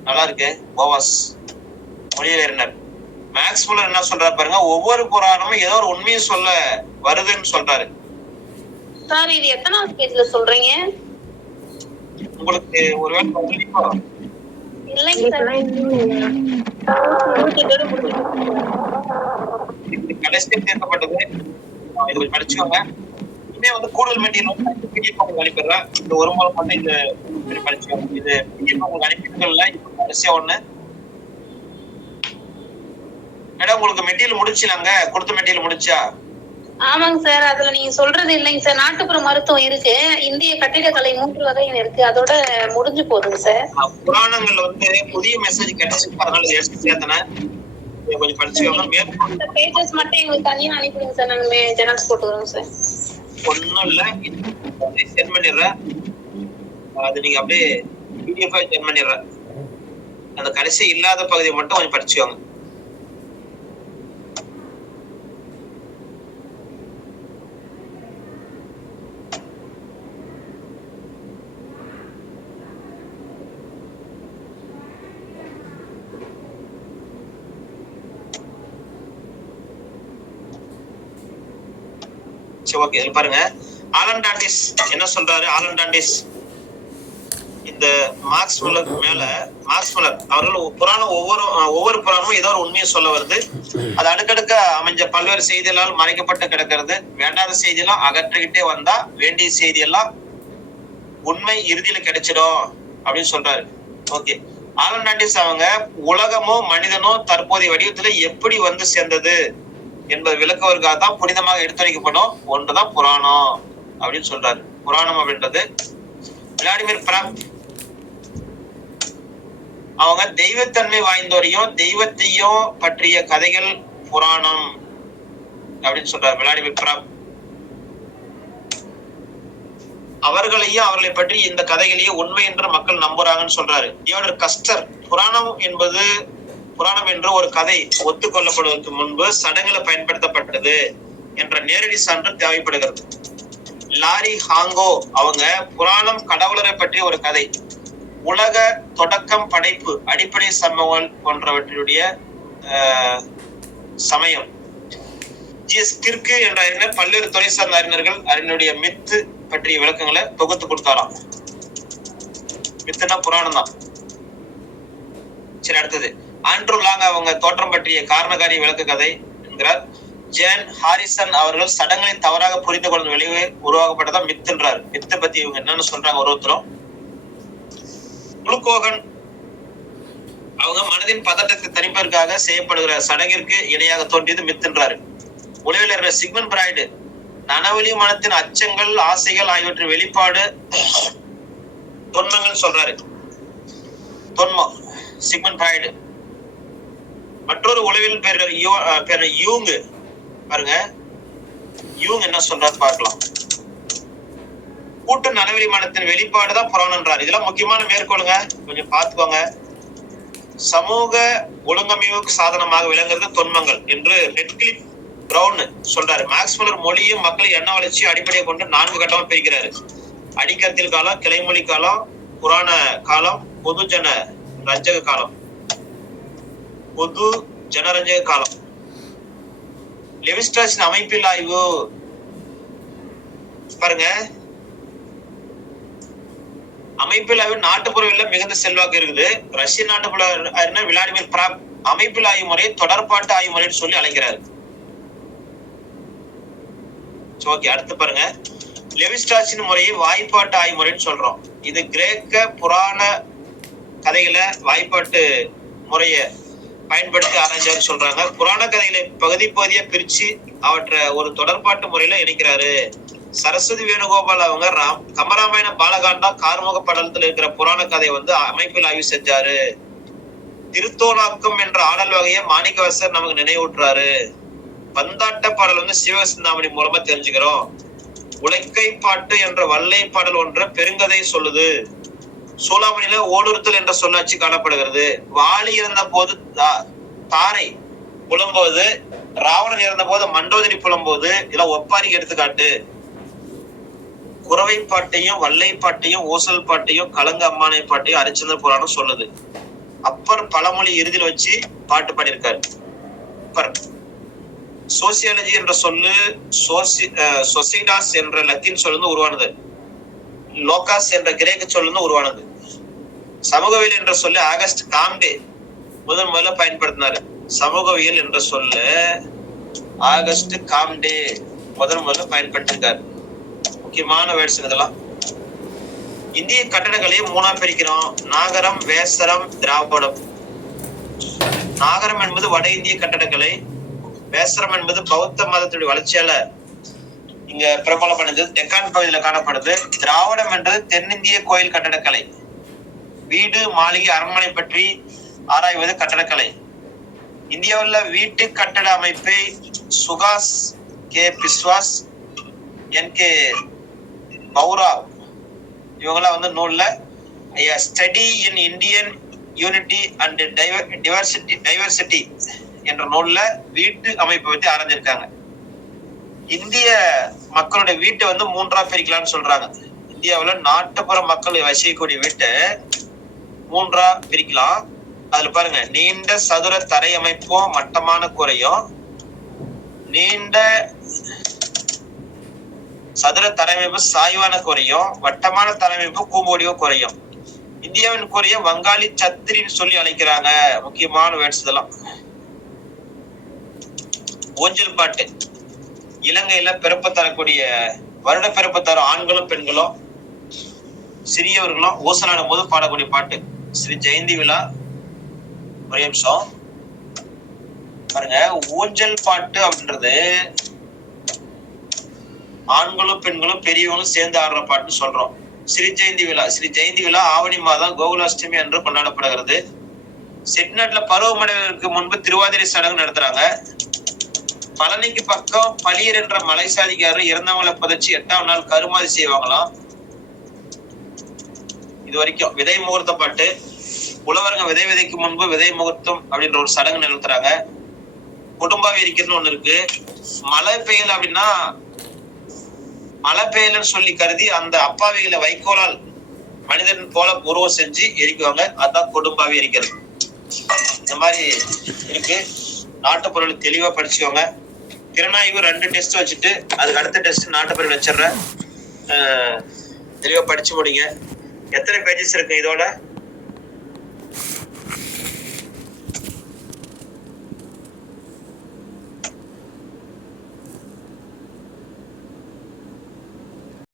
நல்லா இருக்கு. போவாஸ் மொழியியறிஞர். மேக்ஸ் முல்லர் என்ன சொல்றாரு பாருங்க, ஒவ்வொரு புராணமும் ஏதோ ஒரு உண்மையை சொல்ல வருதுன்னு சொல்றாரு. சார் இது எத்தனாவது பேஜ்ல சொல்றீங்க? உங்களுக்கு ஒருவேளை இல்லைங்க சார், கடைசியில் சேர்க்கப்பட்டது. இது படிச்சுக்கோங்க. இனிமே கூடுதல் மெட்டீரியல் அனுப்பிடுறேன். இந்த ஒரு முறை மட்டும் இது படிச்சுக்கோங்க. இது உங்களுக்கு அனுப்பிட்டுல கடைசியா ஒண்ணு. மேடம் உங்களுக்கு மெட்டீரியல் முடிச்சுலாங்க, கொடுத்த மெட்டீரியல் முடிச்சா? ஆமாங்க சார், அதுல நீங்க சொல்றது இல்லைங்க சார். நாட்டுப்புற மருத்துவம் இருக்கு, இந்திய கட்டிடக்கலை 3 வகைகள் இருக்கு, அதோட முடிஞ்சு போகுதுங்க சார். புராணங்கள்ல புதிய மெசேஜ் கிடைச்சிருக்கு, அதனால சேர்த்தனேன். கொஞ்சம் படிச்சுக்கோங்க. இந்த பேஜஸ் மட்டும் எங்களுக்கு தனியா அனுப்பிடுங்க சார், நாங்க ஜெராக்ஸ் போட்டுறோம் சார். ஒண்ணும் இல்ல, சென்ட் பண்ணிடுறேன். அது நீங்க அப்படியே பிடிஎஃப் சென்ட் பண்ணிடுறேன். அந்த கடைசி இல்லாத பகுதியை மட்டும் கொஞ்சம் படிச்சுக்கோங்க. ஓகே, இதுல பாருங்க ஆலன் டாண்டிஸ் என்ன சொல்றாரு. ஆலன் டாண்டிஸ் இந்த மார்க்ஸ் முல்லர் அவர்கள் ஒவ்வொரு புராணமும் ஏதோ ஒரு உண்மையை சொல்ல வருது. அது அடுக்கடுக்க அமைஞ்ச பல்வேறு செய்திகளால் மறைக்கப்பட்டு கிடக்கிறது. வேண்டாத செய்தியெல்லாம் அகற்றிக்கிட்டே வந்தா வேண்டிய செய்தி எல்லாம் உண்மை இறுதியில கிடைச்சிடும் அப்படின்னு சொல்றாரு. ஓகே, ஆலன் டாண்டிஸ் அவங்க உலகமோ மனிதனோ தற்போதைய வடிவத்துல எப்படி சேர்ந்தது என்பது விளக்குவதற்காக தான் புனிதமாக எடுத்துரைக்கப்படும் ஒன்றுதான் புராணம் அப்படின்னு சொல்றாரு. புராணம் அப்படின்றது விளாடிமிர் பிராம்ட் அவங்க தெய்வத்தன்மை வாய்ந்தோரையும் தெய்வத்தையும் பற்றிய கதைகள் புராணம் அப்படின்னு சொல்றாரு. விளாடிமிர் பிராம்ட் அவர்களையும் அவர்களை பற்றி இந்த கதைகளையும் உண்மை என்று மக்கள் நம்புறாங்கன்னு சொல்றாரு. தியோடர் கஸ்டர் புராணம் என்று ஒரு கதை ஒத்துக்கொள்ளப்படுவதற்கு முன்பு சடங்குல பயன்படுத்தப்பட்டது என்ற நேரடி சான்று தேவைப்படுகிறது. லாரி ஹாங்கோ அவங்க புராணம் கடவுளரை பற்றிய ஒரு கதை, உலக தொடக்கம், படைப்பு, அடிப்படை சம்பவங்கள் போன்றவற்றுடைய சமயம். ஜிஎஸ் கிர்கு என்ற அறிஞர் பல்வேறு துறை சார்ந்த அறிஞருடைய மித்து பற்றிய விளக்கங்களை தொகுத்து கொடுத்தாராம். மித்துனா புராணம் தான். சரி, அடுத்தது ஆண்ட்ரூ லாங் அவங்க தோற்றம் பற்றிய காரணகாரிய விளக்க கதை என்கிறார். ஜேன் ஹாரிசன் அவர்கள் சடங்களை தவறாக புரிந்து கொள்ளும் விளைவு உருவாக்கப்பட்டதா மித்துன்றார். மித்தை பத்தி இவங்க என்னன்னு சொல்றாங்க ஒருத்தரும். குளுக்கோகன் அவங்க மனதின் பதட்டத்தை தணிப்பதற்காக செய்யப்படுகிற சடங்கிற்கு இணையாக தோன்றியது மித்துன்றாரு. உளவியலர் சிக்மண்ட் பிராய்டு நனவெளி மனத்தின் அச்சங்கள், ஆசைகள் ஆகியவற்றின் வெளிப்பாடு தொன்மங்கள் சொல்றாரு. தொன்மம் சிக்மண்ட் பிராய்டு. மற்றொரு உளவியல் பேர் யூங் பாருங்க, யூங் என்ன சொல்றாரு பார்க்கலாம். கூட்டு நனவெளி மனத்தின் வெளிப்பாடுதான் புராணம்ன்றார். இதெல்லாம் முக்கியமான மேற்கோளுங்க, கொஞ்சம் பார்த்துக்கோங்க. சமூக ஒழுங்கமைவுக்கு சாதனமாக விளங்குறது தொன்மங்கள் என்று ரெட்கிளிப் பிரவுன் சொல்றாரு. மேக்ஸ் முல்லர் மொழியும் மக்கள் எண்ண வளர்ச்சியும் அடிப்படையை கொண்டு 4 கட்டமா பிரிக்கிறாரு. அடிக்கருத்தியல் காலம், கிளைமொழி காலம், புராண காலம், பொது ஜன ரஞ்சக காலம். பொது ஜனரஞ்சக காலம். லெவிஸ்ட்ராஸின் அமைப்பில் ஆய்வு பாருங்க. அமைப்பில் ஆய்வு நாட்டுப்புறவியல்ல மிகுந்த செல்வாக்கு இருக்குது. ரஷ்ய நாட்டுப்புற அறிஞர் விளாடிமிர் பிராக் அமைப்பில் ஆய்வு முறையை தொடர்பாட்டு ஆய்வு முறைன்னு சொல்லி அழைக்கிறாரு. ஓகே, அடுத்து பாருங்க. லெவிஸ்ட்ராஸின் முறையை வாய்ப்பாட்டு ஆய்வு முறைன்னு சொல்றோம். இது கிரேக்க புராண கதைகளை வாய்ப்பாட்டு முறைய பயன்படுத்தி ஆராய்ச்சாரு சொல்றாங்க. புராண கதைகளை பகுதி பகுதியா பிரிச்சு அவற்றை ஒரு தொடர்பாட்டு முறையில இணைக்கிறாரு. சரஸ்வதி வேணுகோபால் அவங்க கம்பராமாயண பாலகாண்டா கார்முக படலத்துல இருக்கிற புராண கதையை வந்து அமைப்பில் ஆய்வு செஞ்சாரு. திருத்தோணாக்கம் என்ற ஆடல் வகையை மாணிக்கவாசகர் நமக்கு நினைவூட்டுறாரு. பந்தாட்ட பாடல் வந்து சிவசிந்தாமணி மூலமா தெரிஞ்சுக்கிறோம். உலக்கை பாட்டு என்ற வல்லை பாடல் ஒன்ற பெருங்கதை சொல்லுது. சூளாமணியில ஓடுறுத்தல் என்ற சொல்லாட்சி காணப்படுகிறது. வாலி இருந்த போது தாரை புலம்போது, ராவணன் இறந்த போது மண்டோதரி புலம்போது, இதெல்லாம் ஒப்பாரிக்கு எடுத்துக்காட்டு. குறவை பாட்டையும் வல்லை பாட்டையும் ஊசல் பாட்டையும் கலங்க அம்மானை பாட்டையும் ஹரிச்சந்திர புராணம் சொல்லுது. அப்பர் பழமொழி இறுதியில் வச்சு பாட்டு பாடியிருக்காரு. சோசியாலஜி என்ற சொல்லு சொசைடாஸ் என்ற லத்தீன் சொல்லிருந்து உருவானது. லோகாஸ் என்ற கிரேக்க சொல்லிருந்து உருவானது. சமூகவியல் என்ற சொல்லு ஆகஸ்ட் காம்டே முதல்ல பயன்படுத்தினாரு. சமூகவியல் என்ற சொல்லு ஆகஸ்ட் காம்டே முதல்ல பயன்படுத்திருக்காரு. முக்கியமான வேர்ட்ஸ் இதெல்லாம். இந்திய கட்டடக்கலையை 3ஆ பிரிக்கிறோம். நாகரம், வேசரம், திராவிடம். நாகரம் என்பது வட இந்திய கட்டடக்கலை. வேசரம் என்பது பௌத்த மதத்துடைய வளர்ச்சியால இங்க பிரபலமானது, டெக்கான் பகுதியில காணப்படுது. திராவிடம் என்றது தென்னிந்திய கோயில் கட்டடக்கலை. வீடு, மாளிகை, அரண்மனை பற்றி ஆராய்வது கட்டடக்கலை. இந்தியாவில் வீட்டு கட்டட அமைப்பை Sukhas K Biswas, N K Bowra இவங்கெல்லாம் வந்து நூல்ல study in Indian unity and diversity என்ற நூல்ல வீட்டு அமைப்பை பத்தி ஆராய்ஞ்சிருக்காங்க. இந்திய மக்களுடைய வீட்டை வந்து 3ஆ பிரிக்கலாம்னு சொல்றாங்க. இந்தியாவுல நாட்டுப்புற மக்கள் வசிக்கக்கூடிய வீட்டை 3ஆ பிரிக்கலாம். அதுல பாருங்க, நீண்ட சதுர தரை அமைப்பும் மட்டமான கூரையும், நீண்ட சதுர தரையமைப்பு சாய்வான கூரையும், வட்டமான தரையமைப்பு கூம்போடியோ கூரையும். இந்தியாவின் கூரையை வங்காளி சத்திரின்னு சொல்லி அழைக்கிறாங்க. முக்கியமான வேர்ட்ஸ் இதெல்லாம். ஊஞ்சல் பாட்டு இலங்கையில பிறப்பு தரக்கூடிய வருட பிறப்பு தரும் ஆண்களும் பெண்களும் சிறியவர்களும் ஊசலாடும் போது பாடக்கூடிய பாட்டு. ஸ்ரீ ஜெயந்தி விழா. ஒரே நிமிஷம் பாருங்க. ஊஞ்சல் பாட்டு அப்படின்றது ஆண்களும் பெண்களும் பெரியவங்களும் சேர்ந்து ஆடுற பாட்டு சொல்றோம். ஸ்ரீ ஜெயந்தி விழா ஆவணி மாதம் கோகுலாஷ்டமி என்று கொண்டாடப்படுகிறது. செட்டிநாட்டுல பருவமழைக்கு முன்பு திருவாதிரை சடங்கு நடத்துறாங்க. பழனிக்கு பக்கம் பளியர் என்ற மலை சாதிக்காரர் இறந்தவங்களை புதைச்சு 8ஆம் நாள் கருமாதி செய்வாங்களாம். இது வரைக்கும் விதை முகூர்த்த பாட்டு. உழவருங்க விதை விதைக்கு முன்பு விதை முகூர்த்தம் அப்படின்ற ஒரு சடங்கு நிறுத்துறாங்க. குடும்பாவி இருக்கிறதுன்னு ஒண்ணு இருக்கு. மழை பெய்யல அப்படின்னா மழை பெய்யலன்னு சொல்லி கருதி அந்த அப்பாவிகளை வைக்கோலால் மனிதன் போல உருவம் செஞ்சு எரிக்குவாங்க. அதுதான் கொடும்பாவி எரிக்கிறது. இந்த மாதிரி இருக்கு. நாட்டுப்பொருள் தெளிவா படிச்சுக்கோங்க. திறனாய்வு 2 டெஸ்ட் வச்சுட்டு அதுக்கு அடுத்த டெஸ்ட் நாட்டுப்பொருள் வச்சிடுறேன். தெளிவா படிச்சு முடிங்க. எத்தனை பேஜஸ் இருக்கு இதோட?